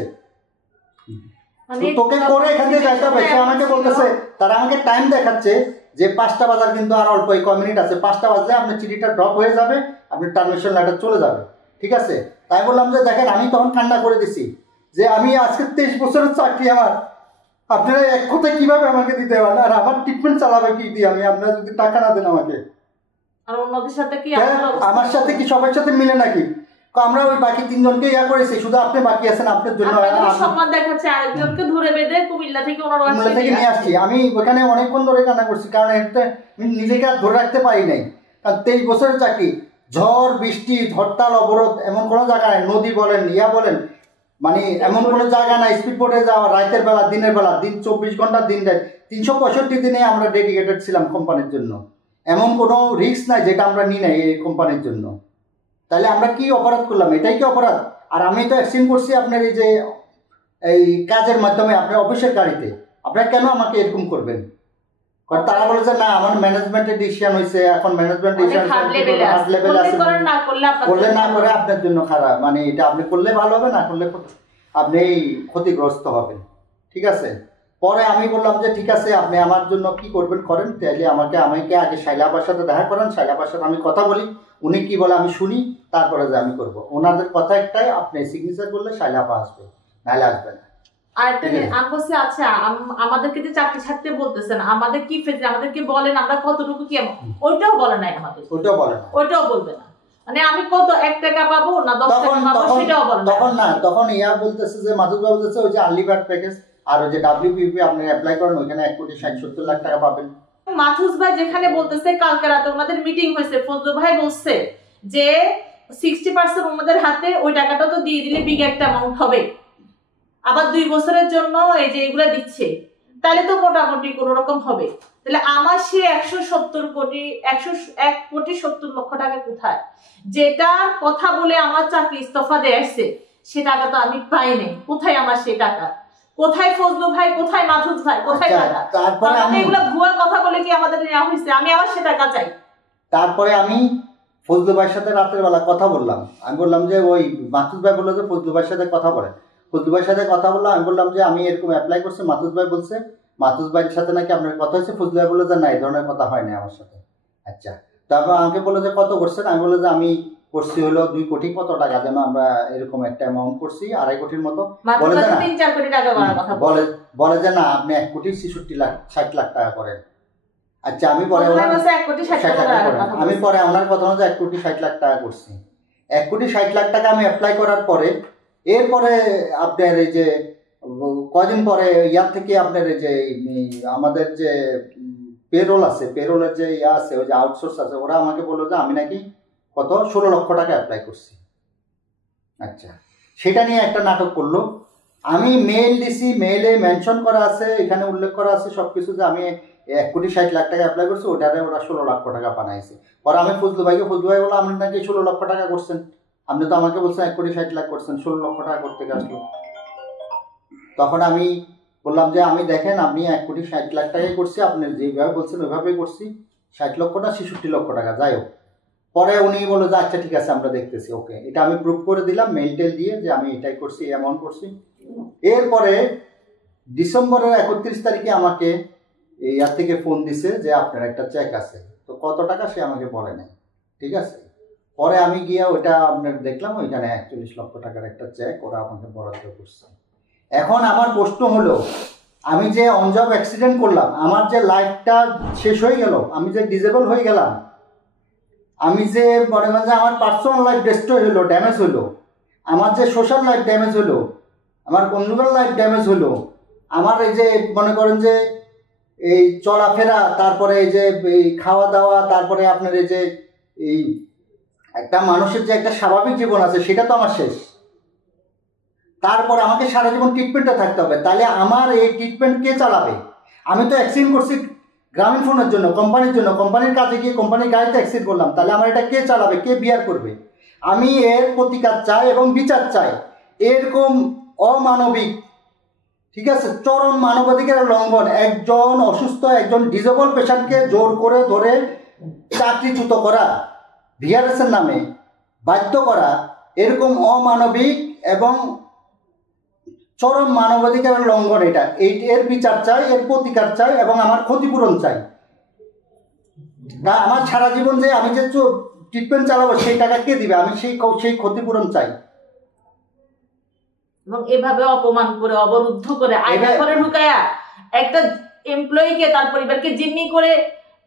তোকে করে এখান থেকে যাইতে হবে। সে আমাকে বলতেছে, তারা আমাকে টাইম দেখাচ্ছে যে 5টা বাজার, কিন্তু আর অল্প কমিনিট আছে, 5টা বাজলে আপনার চিঠিটা ড্রপ হয়ে যাবে, আপনি টার্মিনেশন লেটার চলে যাবে, ঠিক আছে। তাই বললাম যে দেখেন আমি তখন ঠান্ডা করে দিছি যে আমি আজকে 23 বছরের চাকরি আমার, আপনারা এক কথায় কিভাবে আমাকে দিতে পারেন, আর আমার ট্রিটমেন্ট চালাবে কি দিয়ে আমি, আপনারা যদি টাকা না দেন আমাকে, আর অন্যদের সাথে কি আমার সাথে কি সবার সাথে মিলে নাকি? আমরা ওই বাকি 3 জনকে করেছি, শুধু আপনি বাকি আছেন, আপনার জন্য সম্মান দেখাচ্ছে, আরেকজনকে ধরে বেঁধে কুমিল্লা থেকে নিয়ে আসছি। আমি ওখানে অনেকক্ষণ ধরে কান্না করছি, কারণ এটা নিজেকে আর ধরে রাখতে পারি নাই, কারণ 23 বছরের চাকরি, ঝড় বৃষ্টি হরতাল অবরোধ, এমন কোনো জায়গা নাই, নদী বলেন বলেন, মানে এমন কোনো জায়গা নাই স্পিড বোটে যাওয়া, রাতের বেলা দিনের বেলা, দিন 24 ঘন্টা দিন রাত 365 দিনে আমরা ডেডিকেটেড ছিলাম কোম্পানির জন্য। এমন কোনো রিস্ক নাই যেটা আমরা নিই নাই এই কোম্পানির জন্য। তাহলে আমরা কি অপরাধ করলাম? এটাই কি অপরাধ? আর আমি তো অ্যাক্সিডেন্ট করছি আপনার এই যে এই কাজের মাধ্যমে, আপনার অফিসের গাড়িতে, আপনারা কেন আমাকে এরকম করবেন? কারণ তারা বলে যে না আমার ম্যানেজমেন্টের ডিসিশন হয়েছে, এখন ম্যানেজমেন্ট ডিসিশন হার্ড লেভেল আছে, করলে না করে আপনার জন্য খারাপ, মানে এটা আপনি করলে ভালো হবে, না করলে আপনি ক্ষতিগ্রস্ত হবেন, ঠিক আছে। পরে আমি বললাম যে ঠিক আছে আপনি আমার জন্য কি করবেন করেন, তাহলে আমাকে আগে শাইলা আপার সাথে দেখা করেন, শাইলা আপার সাথে আমি কথা বলি, উনি কি বলে আমি শুনি, তারপরে যে আমি করব। ওনাদের কথা একটাই, আপনি সিগনেচার করলে শাইলা আপা আসবে, নাহলে আসবে না। আরেকটা আচ্ছা আমাদেরকে যে চাকরি ছাড়তে বলতেছেন, আমাদের কি ফেজ, আমাদেরকে বলেন আমরা কতটুকু কি, ওইটাও বলে নাই আমাদের, ওইটাও বলবে না, মানে আমি কত 1 টাকা পাবো না 10 টাকা পাবো সেটাও বলে না। তখন বলতেছে যে মাহফুজ ভাই বলতেছে ওই যে আর্লি বার্ড প্যাকেজ আর ওই যে WPP আপনি অ্যাপ্লাই করেন, ওইখানে 1,60,70 লাখ টাকা পাবেন। মাহফুজ ভাই যেখানে বলতেছে কালকে রাতে ওনাদের মিটিং হয়েছে, ফজলু ভাই বলছে যে 60% ওনাদের হাতে, ওই টাকাটা তো দিয়ে দিলে বিগ একটা অ্যামাউন্ট হবে, আবার 2 বছরের জন্য এই যে এগুলা দিচ্ছে, তাহলে তো মোটামুটি কোন রকম হবে। তাহলে আমার সে 1,70 টাকা কোথায়, যেটা কথা বলে আমার চাকরি ইস্তফা দিয়ে আসছে, সে টাকা তো আমি পাই নাই, কোথায় আমার সে টাকা, কোথায় ফজলু ভাই, কোথায় মাহফুজ ভাই, কোথায় টাকা? তারপরে আমি এগুলো ভুয়া কথা বলে কি আমাদের নেওয়া হয়েছে? আমি আবার সে টাকা চাই। তারপরে আমি ফজলু ভাইয়ের সাথে রাতের বেলা কথা বললাম। আমি বললাম যে ওই মাহফুজ ভাই বললো যে ফজলু ভাইয়ের সাথে কথা বলেন। ফজলু ভাইয়ের সাথে কথা বললাম। আমি বললাম যে আমি এরকম অ্যাপ্লাই করছি। মাহফুজ ভাই বলছে মাহফুজ ভাইয়ের সাথে নাকি আপনার কথা হয়েছে। ফজলু ভাই বললো যে না, এই ধরনের কথা হয়নি আমার সাথে। আচ্ছা, তারপর আমাকে বললো যে কত করছেন? আমি বললো যে আমি করছি হলো 2 কোটি কত টাকা যেন আমরা এরকম একটা অ্যামাউন্ট করছি, 2.5 কোটির মতো। বলে যে না, 3-4 কোটি টাকা করার কথা বলে যে না, আপনি 1,66,60,00,000 টাকা করেন। আচ্ছা, আমি পরে 1,60,00,000 টাকা আমি পরে ওনার কথা মতো 1,60,00,000 টাকা করছি। 1,60,00,000 টাকা আমি অ্যাপ্লাই করার পরে এরপরে আপনার এই যে কদিন পরে ইয়ার থেকে আপনার এই যে আমাদের যে পেরোল আছে, পেরোলের যে ইয়া আছে, ওই যে আউটসোর্স আছে, ওরা আমাকে বললো যে আমি নাকি কত 16 লক্ষ টাকা অ্যাপ্লাই করছি। আচ্ছা, সেটা নিয়ে একটা নাটক করলো। আমি মেইল দিছি, মেইলে মেনশন করা আছে, এখানে উল্লেখ করা আছে সবকিছু যে আমি 1,60,00,000 টাকা অ্যাপ্লাই করছি, ওটারে ওরা 16 লক্ষ টাকা বানাইছে। পরে আমি ফজলু ভাই বললাম আপনি নাকি 16 লক্ষ টাকা করছেন, আপনি তো আমাকে বলছেন 1,60,00,000 করছেন, 16 লক্ষ টাকা করতে আসলো। তখন আমি বললাম যে আমি দেখেন, আপনি 1,60,00,000 টাকাই করছি, আপনি যেভাবে বলছেন ওইভাবেই করছি। 60 লক্ষ না 66 লক্ষ টাকা, যাই হোক। পরে উনি বললো যে আচ্ছা ঠিক আছে, আমরা দেখতেছি, ওকে। এটা আমি প্রুফ করে দিলাম মেইল টেল দিয়ে যে আমি এটাই করছি, এই অ্যামাউন্ট করছি। এরপরে ডিসেম্বরের 31 তারিখে আমাকে ইয়ার থেকে ফোন দিছে যে আপনার একটা চেক আছে। তো কত টাকা সে আমাকে বলে নাই, ঠিক আছে। পরে আমি গিয়ে ওইটা আপনার দেখলাম, ওইখানে 41 লক্ষ টাকার একটা চেক ওরা আমাকে বরাদ্দ করছে। এখন আমার প্রশ্ন হলো, আমি যে অনজব অ্যাক্সিডেন্ট করলাম, আমার যে লাইফটা শেষ হয়ে গেল, আমি যে ডিজেবল হয়ে গেলাম, আমি যে মনে করেন যে আমার পার্সোনাল লাইফ ডিস্ট্রয় হলো, ড্যামেজ হলো, আমার যে সোশ্যাল লাইফ ড্যামেজ হলো, আমার কনজুগাল লাইফ ড্যামেজ হলো, আমার এই যে মনে করেন যে এই চলাফেরা, তারপরে এই যে এই খাওয়া দাওয়া, তারপরে আপনার এই যে এই একটা মানুষের যে একটা স্বাভাবিক জীবন আছে, সেটা তো আমার শেষ। তারপরে আমাকে সারা জীবন ট্রিটমেন্টে থাকতে হবে। তাহলে আমার এই ট্রিটমেন্ট কে চালাবে? আমি তো অ্যাক্সিডেন্ট করছি গ্রামীণ ফোনের জন্য, কোম্পানির জন্য, কোম্পানির কাজে গিয়ে কোম্পানির গাড়িতে অ্যাক্সিডেন্ট করলাম, তাহলে আমার এটা কে চালাবে, কে বিয়ার করবে? আমি এর প্রতিকার চাই এবং বিচার চাই। এরকম অমানবিক, ঠিক আছে, চরম মানবাধিকারের লঙ্ঘন, একজন অসুস্থ, একজন ডিজেবল পেশেন্টকে জোর করে ধরে চাকরিচ্যুত করা, ভিআরএসের নামে বাধ্য করা, এরকম অমানবিক এবং চরম মানবাধিকারের লঙ্ঘন। এর বিচার চাই, এর প্রতিকার চাই এবং আমার ক্ষতিপূরণ চাই। না, আমার সারা জীবন যে আমি যে ট্রিটমেন্ট চালাবো সেই টাকা কে দিবে? আমি সেই ক্ষতিপূরণ চাই। এবং এভাবে অপমান করে, অবরুদ্ধ করে, আয়না করে ঢুকায়া একটা এমপ্লয়িকে, তার পরিবারকে জিম্মি করে,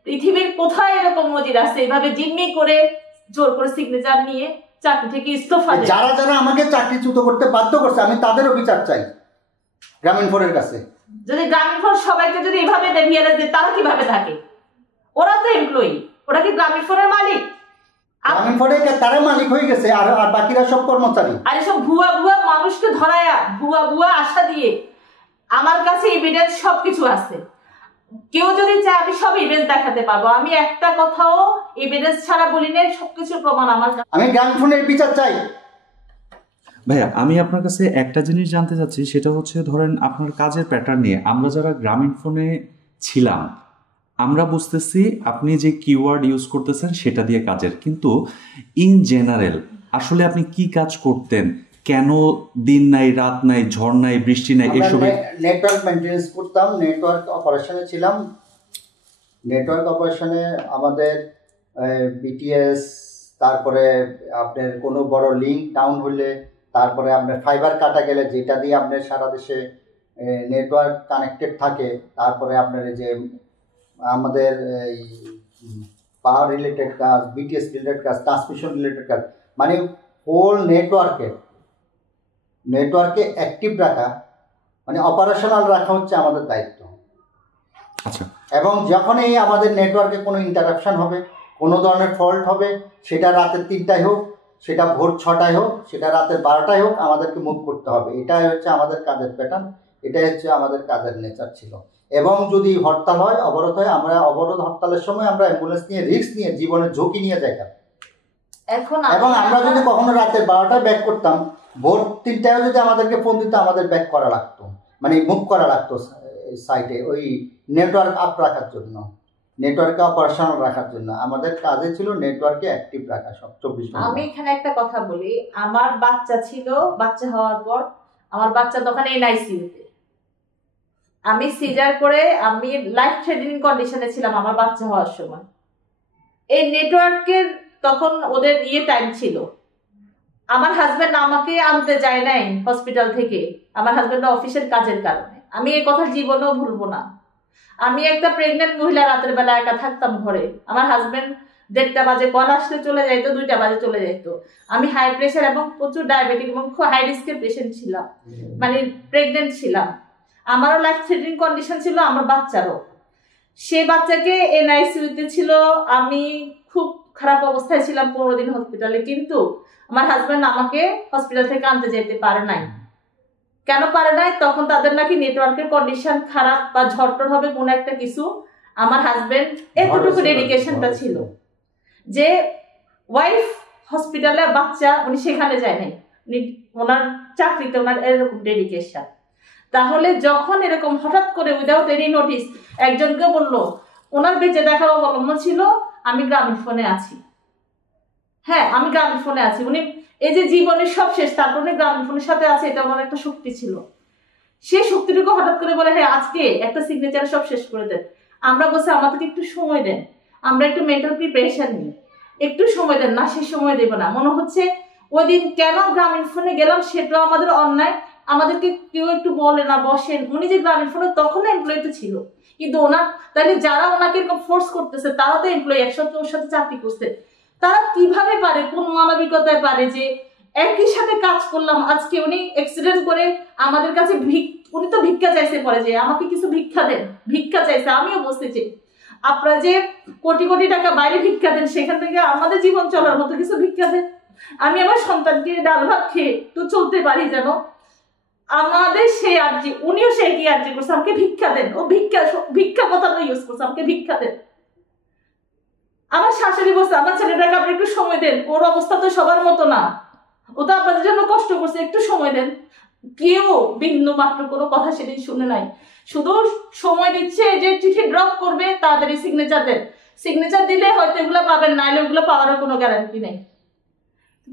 পৃথিবীর কোথায় এরকম নজির আছে এভাবে জিম্মি করে জোর করে সিগনেচার নিয়ে চাকরি থেকে ইস্তফা দেয়? যারা যারা আমাকে চাকরিচ্যুত করতে বাধ্য করছে, আমি তাদেরও বিচার চাই গ্রামীণ ফোনের কাছে। যদি গ্রামীণ ফোন সবাইকে যদি এভাবে দেয়, তারা কিভাবে থাকে? ওরা তো এমপ্লয়ি, ওরা কি গ্রামীণ ফোনের মালিক? গ্রামীণ ফোনে তারা মালিক হয়ে গেছে, আর বাকিরা সব কর্মচারী। আর এসব ভুয়া ভুয়া মানুষকে ধরায়া, ভুয়া ভুয়া আশা দিয়ে, আমার কাছে এভিডেন্স সবকিছু আছে। কেউ যদি চায় আমি সব এভিডেন্স দেখাতে পারবো। আমি একটা কথাও এভিডেন্স ছাড়া বলি না, সবকিছু প্রমাণ আমার কাছে। আমি গ্রামীণ ফোনের বিচার চাই। ভাইয়া, আমি আপনার কাছে একটা জিনিস জানতে চাচ্ছি, সেটা হচ্ছে ধরেন আপনার কাজের প্যাটার্ন নিয়ে আমরা যারা গ্রামীণ ফোনে ছিলাম, আমরা বুঝতেছি আপনি যে কিওয়ার্ড ইউজ করতেছেন সেটা দিয়ে কাজের, কিন্তু ইন জেনারেল আসলে আপনি কি কাজ করতেন? কেন দিন নাই, রাত নাই, ঝড় নাই, বৃষ্টি নাই, এসবে? নেটওয়ার্ক মেনটেন্স করতাম, নেটওয়ার্ক অপারেশনে ছিলাম। নেটওয়ার্ক অপারেশনে আমাদের বিটিএস, তারপরে আপনার কোনো বড় লিঙ্ক ডাউন হলে, তারপরে আপনার ফাইবার কাটা গেলে, যেটা দিয়ে আপনার সারা দেশে নেটওয়ার্ক কানেক্টেড থাকে, তারপরে আপনার এই যে আমাদের এই পাওয়ার রিলেটেড কাজ, বিটিএস রিলেটেড কাজ, ট্রান্সমিশন রিলেটেড কাজ, মানে হোল নেটওয়ার্কে অ্যাক্টিভ রাখা, মানে অপারেশনাল রাখা হচ্ছে আমাদের দায়িত্ব। আচ্ছা। এবং যখনই আমাদের নেটওয়ার্কে কোনো ইন্টারাপশন হবে, কোনো ধরনের ফল্ট হবে, সেটা রাতের 3টায় হোক, সেটা ভোর 6টায় হোক, সেটা রাতের 12টায় হোক, আমাদেরকে মুভ করতে হবে। এটাই হচ্ছে আমাদের কাজের প্যাটার্ন, এটাই হচ্ছে আমাদের কাজের নেচার ছিল। এবং যদি হরতাল হয়, অবরোধ হয়, আমরা অবরোধ হরতালের সময় আমরা অ্যাম্বুলেন্স নিয়ে, রিস্ক নিয়ে, জীবনের ঝুঁকি নিয়ে যাইতাম। এবং আমরা যদি কখনো রাতে 12টায় ব্যাক করতাম, ভোর 3টায় যদি আমাদেরকে ফোন দিত, আমাদের ব্যাক করা লাগতো। মানে মুভ করা লাগতো সাইটে, ওই নেটওয়ার্ক আপ রাখার জন্য, নেটওয়ার্কে অপারেশনাল রাখার জন্য। আমাদের কাজে ছিল নেটওয়ার্কে অ্যাক্টিভ রাখা সব 24 ঘন্টা। আমি এখানে একটা কথা বলি, আমার বাচ্চা ছিল, বাচ্চা হওয়ার পর আমার বাচ্চা তখন এনআইসিইউতে, আমি সিজার করে আমি লাইফ থ্রেটেনিং কন্ডিশনে ছিলাম আমার বাচ্চা হওয়ার সময়। এই নেটওয়ার্কের তখন ওদের টাইম ছিল। আমার হাজবেন্ড আমাকে আনতে যায় নাই হসপিটাল থেকে, আমার হাজবেন্ড অফিসের কাজের কারণে। আমি এই কথা জীবনেও ভুলবো না। আমি একটা প্রেগনেন্ট মহিলা, রাতের বেলা একা থাকতাম ঘরে। আমার হাজবেন্ড 1:30 বাজে কল আসলে চলে যাইতো, 2টা বাজে চলে যাইতো। আমি হাই প্রেশার এবং প্রচুর ডায়াবেটিক এবং খুব হাই রিস্কের পেশেন্ট ছিলাম, মানে প্রেগনেন্ট ছিলাম। আমারও লাইফ থ্রেটেনিং কন্ডিশন ছিল, আমার বাচ্চারও। সে বাচ্চাকে এনআইসিইউতে ছিল, আমি খুব খারাপ অবস্থায় ছিলাম 15 দিন হসপিটালে। কিন্তু আমার হাজব্যান্ড আমাকে হসপিটাল থেকে আনতে যেতে পারে নাই। কেন পারে নাই? তখন তাদের নাকি নেটওয়ার্কের কন্ডিশন খারাপ বা ঝড়টর হবে কোনো একটা কিছু। আমার হাজব্যান্ড এতটুকু ডেডিকেশনটা ছিল যে ওয়াইফ হসপিটালে, বাচ্চা, উনি সেখানে যায় নাই, ওনার চাকরিতে ওনার এরকম ডেডিকেশন। তাহলে যখন এরকম হঠাৎ করে উইদাউট এনি নোটিস একজনকে বললো, ওনার বেঁচে দেখার অবলম্বন ছিল আমি গ্রামীণ ফোনে আছি। হ্যাঁ, আমি গ্রামীণ ফোনে আছি। উনি এই যে জীবনের সব শেষ, তারপর উনি গ্রামীণ ফোনের সাথে আছে, এটা ওনার একটা শক্তি ছিল। সেই শক্তিটুকু হঠাৎ করে বলে, হ্যাঁ আজকে একটা সিগনেচারে সব শেষ করে দেন। আমরা বলছি আমাদেরকে একটু সময় দেন, আমরা একটু মেন্টাল প্রিপারেশন নিই, একটু সময় দেন। না, সে সময় দেব না। মনে হচ্ছে ওই দিন কেন গ্রামীণ ফোনে গেলাম সেটাও আমাদের অন্যায়, আমাদেরকে কেউ একটু বলে না, বসেন। উনি যে গ্রামীণ ফোনে তখনও এমপ্লয়িতে ছিল, কিন্তু ওনার তাহলে যারা ওনাকে এরকম ফোর্স করতেছে তারা তো এমপ্লয়ি, একসাথে ওর সাথে চাকরি করছে। তারা কিভাবে পারে, কোন মানবিকতায় পারে যে একই সাথে কাজ করলাম, আজকে উনি অ্যাক্সিডেন্ট করে আমাদের কাছে উনি তো ভিক্ষা চাইছে, পরে যে আমাকে কিছু ভিক্ষা দেন, ভিক্ষা চাইছে। আমিও বসতেছি, আপনারা যে কোটি কোটি টাকা বাইরে ভিক্ষা দেন, সেখান থেকে আমাদের জীবন চলার মতো কিছু ভিক্ষা দেন। আমি আমার সন্তানকে ডাল ভাত খেয়ে তো চলতে পারি যেন। আমাদের সেই আর্জি, উনিও সে কি আর্জি করছে, আমাকে ভিক্ষা দেন। ও ভিক্ষা কথাটা ইউজ করছে, আমাকে ভিক্ষা দেন। আমার শাশুড়ি বলছে, আমার ছেলেটাকে আপনি একটু সময় দেন, ওর অবস্থা তো সবার মতো না, ও তো আপনাদের জন্য কষ্ট করছে, একটু সময় দেন। কেউ বিন্দু মাত্র কোনো কথা সেদিন শুনে নাই। শুধু সময় দিচ্ছে যে চিঠি ড্রপ করবে, তাড়াতাড়ি সিগনেচার দেন। সিগনেচার দিলে হয়তো এগুলো পাবেন, নাইলে ওগুলো পাওয়ারও কোনো গ্যারান্টি নেই।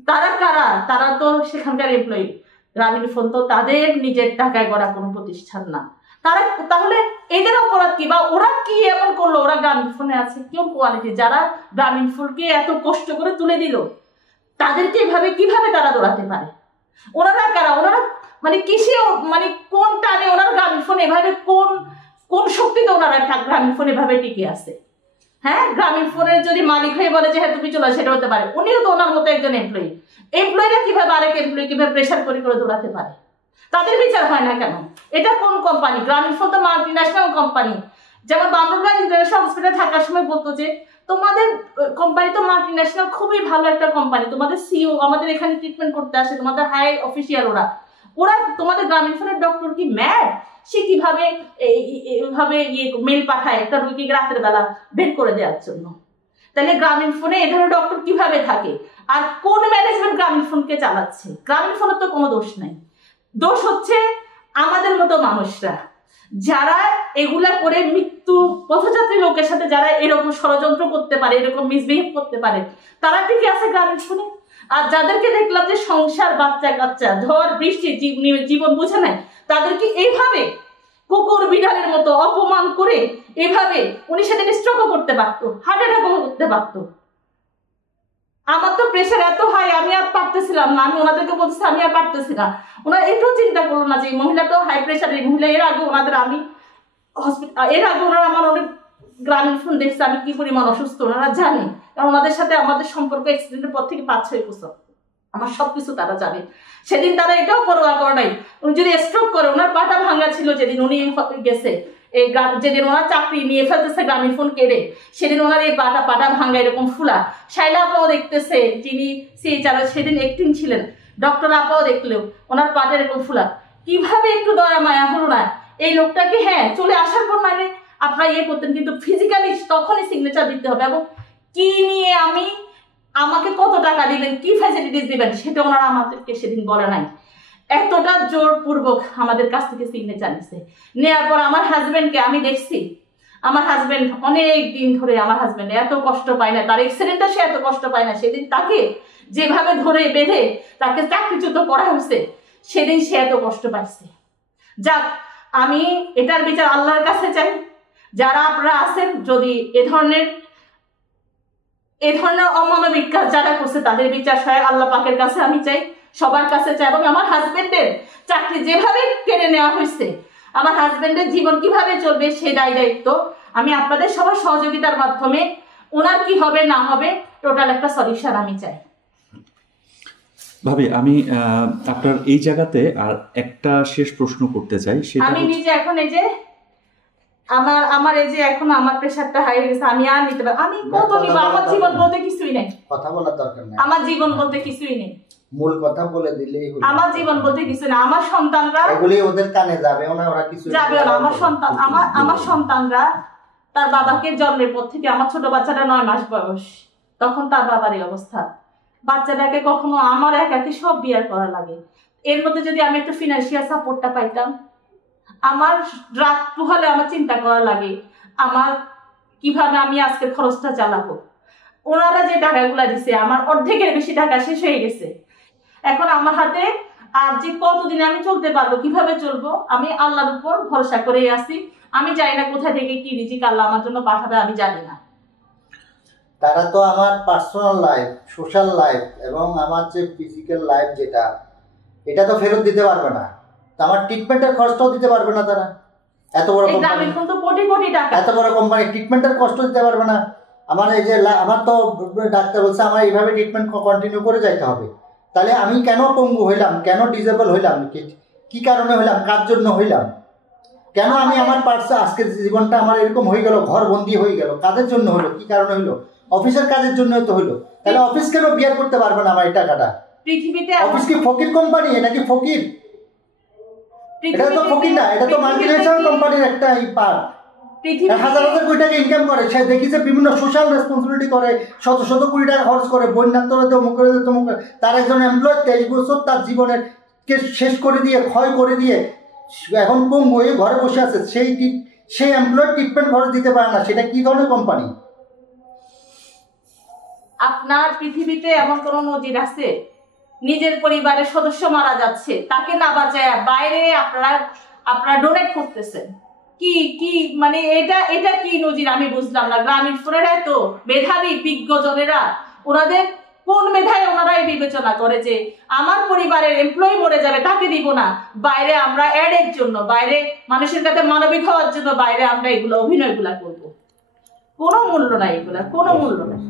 তারা কারা? তারা তো সেখানকার এমপ্লয়ি। গ্রামীণ ফোন তো তাদের নিজের টাকায় গড়া কোনো প্রতিষ্ঠান না। তারা তাহলে এদের অপরাধ কি, বা ওরা কি এমন করলো ওরা গ্রামীণ ফোনে আছে? কেউ কোয়ালিটি যারা গ্রামীণ ফোনকে এত কষ্ট করে তুলে দিল, তাদেরকে এভাবে কিভাবে তারা দৌড়াতে পারে? ওনারা কারা? ওনারা মানে কিসে, মানে কোন টানে ওনারা গ্রামীণ ফোন এভাবে, কোন কোন শক্তিতে ওনারা গ্রামীণ ফোন এভাবে টিকে আছে? হ্যাঁ, গ্রামীণ ফোনের যদি মালিক হয়ে বলে যে হ্যাঁ তুমি চলো, সেটা হতে পারে। উনিও তো ওনার মতো একজন এমপ্লয়ি। এমপ্লয়িরা কিভাবে আরেক এমপ্লয়ি কিভাবে প্রেশার করে করে দৌড়াতে পারে? তাদের বিচার হয় না কেন? এটা কোন কোম্পানি? গ্রামীণ ফোন তো মাল্টি ন্যাশনাল কোম্পানি। যেমন বান্দরবান ইন্টারন্যাশনাল হসপিটালে থাকার সময় বলতো যে তোমাদের কোম্পানি তো মাল্টি ন্যাশনাল, খুবই ভালো একটা কোম্পানি, তোমাদের সিইও আমাদের এখানে ট্রিটমেন্ট করতে আসে, তোমাদের হাই অফিসিয়াল ওরা তোমাদের গ্রামীণ ফোনের ডক্টর কি ম্যাড? সে কিভাবে এইভাবে মেল পাঠায় একটা রোগীকে রাতের বেলা বের করে দেওয়ার জন্য? তাহলে গ্রামীণ ফোনে এ ধরনের ডক্টর কিভাবে থাকে? আর কোন ম্যানেজমেন্ট গ্রামীণ ফোনকে চালাচ্ছে? গ্রামীণ ফোনের তো কোনো দোষ নাই, দোষ হচ্ছে আমাদের মতো মানুষরা, যারা এগুলা করে মৃত্যু পথযাত্রী লোকের সাথে যারা এরকম ষড়যন্ত্র করতে পারে, এরকম মিসবিহেভ করতে পারে, তারা ঠিকই আছে গ্রামীণ ফোনে। আর যাদেরকে দেখলাম যে সংসার, বাচ্চা কাচ্চা, ঝড় বৃষ্টি জীবন বুঝে নাই, তাদেরকে এইভাবে কুকুর বিড়ালের মতো অপমান করে এভাবে, উনি সেদিন স্ট্রোকও করতে পারতো, হার্ট অ্যাটাকও করতে পারতো। আমার তো প্রেশার এত হাই, আমি আর পারতেছিলাম না। আমি ওনাদেরকে বলছি আমি আর পারতেছি না। ওনারা একটু চিন্তা করলো না যে এই মহিলাটাও হাই প্রেশার। এই মহিলা এর আগে ওনাদের আমি এর আগে ওনারা আমার অনেক গ্রামীণ ফোন দেখছে আমি কি পরিমাণ অসুস্থ, ওনারা জানে। কারণ ওনাদের সাথে আমাদের সম্পর্ক অ্যাক্সিডেন্টের পর থেকে 5-6 বছর, আমার সবকিছু তারা জানে। সেদিন তারা এটাও পরোয়া করে নাই, উনি যদি স্ট্রোক করে, ওনার পাটা ভাঙা ছিল যেদিন উনি গেছে, এই যেদিন ওনার চাকরি নিয়ে ফেলতেছে গ্রামীণ ফোন কেড়ে, সেদিন ওনার এই পাটা ভাঙা এরকম ফুলা। শাইলা আপাও দেখতেছে, যিনি সিএইচআর সেদিন অ্যাক্টিং ছিলেন, ডক্টর আপাও দেখলেও ওনার পাটা এরকম ফুলা। কিভাবে একটু দয়া মায়া হলো না এই লোকটাকে? হ্যাঁ, চলে আসার পর মানে আপনারা করতেন, কিন্তু ফিজিক্যালি তখনই সিগনেচার দিতে হবে। এবং কি নিয়ে আমাকে কত টাকা দিবেন, কি ফ্যাসিলিটিস দিবেন, সেটা ওনারা আমাদেরকে সেদিন বলে নাই। এতটা জোরপূর্বক আমাদের কাছ থেকে সিগনেচার নিছে। নেওয়ার পর আমার হাজবেন্ডকে আমি দেখছি, আমার হাজবেন্ড অনেক দিন ধরে আমার হাজবেন্ড এত কষ্ট পায় না, তার এক্সিডেন্টটা সে এত কষ্ট পায় না। সেদিন তাকে যেভাবে ধরে বেঁধে তাকে চাকরিচ্যুত করা হয়েছে, সেদিন সে এত কষ্ট পাইছে। যাক, আমি এটার বিচার আল্লাহর কাছে চাই। যারা আপনারা আছেন, যদি এ ধরনের অমানবিক কাজ যারা করছে তাদের বিচার স্বয়ং আল্লাহ পাকের কাছে আমি চাই, সবার কাছে চাই। এবং আমার হাজবেন্ডের চাকরি যেভাবে কেড়ে নেওয়া হয়েছে, আমার হাজবেন্ডের জীবন কিভাবে চলবে সে দায়িত্ব আমি আপনাদের সবার সহযোগিতার মাধ্যমে ওনার কি হবে না হবে টোটাল একটা সলিউশন আমি চাই। ভাবি, আমি আপনার এই জায়গাতে আর একটা শেষ প্রশ্ন করতে চাই। সেটা আমি নিজে এখন এই যে আমার এই যে এখন আমার প্রেসারটা হাই হয়ে গেছে, আমি আর নিতে পারি, আমি কত নিব? আমার জীবন বলতে কিছুই নেই, কথা বলার দরকার নেই, আমার জীবন বলতে কিছুই নেই, মূল কথা বলে দিলেই হলো। আমার জীবন বলতে কিছু না। আমার সন্তানরা এগুলি ওদের কানে যাবে না, ওরা কিছু যাবে না। আমার সন্তানরা তার বাবাকে জন্মের পর থেকে, আমার ছোট বাচ্চাটা 9 মাস বয়স, তখন তার বাবার এই অবস্থা। বাচ্চাটাকে কখনো আমার একাকি সব বিয়ার করা লাগে। এর মধ্যে যদি আমি একটু ফিনান্সিয়াল সাপোর্টটা পাইতাম, আমার রাত পোহালে আমার চিন্তা করা লাগে আমার কিভাবে আমি আজকের খরচটা চালাবো। ওনারা যে টাকাগুলা দিছে, আমার অর্ধেকের বেশি টাকা শেষ হয়ে গেছে। এখন আমার হাতে আর যে কতদিন আমি চলতে পারবো, কিভাবে চলবো, আমি আল্লাহর উপর ভরসা করে আছি। আমি জানি না কোথা থেকে কি রিজিক আল্লাহ আমার জন্য পাঠাবে, আমি জানি না। তারা তো আমার পার্সোনাল লাইফ, সোশ্যাল লাইফ এবং আমার যে ফিজিক্যাল লাইফ যেটা, এটা তো ফেরত দিতে পারবে না। তো আমার ট্রিটমেন্টের খরচটাও দিতে পারবে না তারা। এত বড় কোম্পানি, কিন্তু কোটি কোটি টাকা, এত বড় কোম্পানি ট্রিটমেন্টের কষ্ট দিতে পারবে না। আমার এই যে আমার তো ডাক্তার বলছে আমার এইভাবে ট্রিটমেন্ট কন্টিনিউ করে যাইতে হবে। তাহলে আমি কেন পঙ্গু হইলাম, কেন ডিসেবল হইলাম, কি কারণে হইলাম, কার জন্য হইলাম, কেন আমি আমার পার্সে আজকের জীবনটা আমার এরকম হয়ে গেল, ঘর বন্দি হয়ে গেল, কাদের জন্য হলো, কি কারণে হইলো? অফিসের কাজের জন্য তো হইলো। তাহলে অফিস কেন বিয়ার করতে পারবে না আমার এই টাকাটা? পৃথিবীতে অফিস কি ফকির কোম্পানি? এটা কি ফকির? এটা তো ফকির না, এটা তো মাল্টিনেশনাল কোম্পানির একটা পার্ট। হাজার হাজার কোটি টাকা ইনকাম করে, সে দেখিছে বিভিন্ন সোশ্যাল রেসপন্সিবিলিটি করে, শত শত কোটি টাকা খরচ করে, বন্যাত্মরা অমুক করে তমুক। তার একজন এমপ্লয় 23 বছর তার জীবনের কে শেষ করে দিয়ে, ক্ষয় করে দিয়ে এখন পঙ্গু হয়ে ঘরে বসে আছে। সেই এমপ্লয় ট্রিটমেন্ট খরচ দিতে পারে না। সেটা কি ধরনের কোম্পানি? আপনার পৃথিবীতে এমন কোন নজির আছে নিজের পরিবারের সদস্য মারা যাচ্ছে, তাকে না বাঁচায় বাইরে আপনারা ডোনেট করতেছেন? কি কি মানে এটা কি নজির? আমি বুঝলাম না। গ্রামীণ ফোনের এত মেধাবী বিজ্ঞজনেরা, ওনাদের কোন মেধায় ওনারা এই বিবেচনা করে যে আমার পরিবারের এমপ্লয়ি মরে যাবে তাকে দিব না, বাইরে আমরা অ্যাডের জন্য, বাইরে মানুষের কাছে মানবিক হওয়ার জন্য বাইরে আমরা এগুলো অভিনয়গুলা করবো? কোনো মূল্য নাই, এগুলা কোনো মূল্য নাই।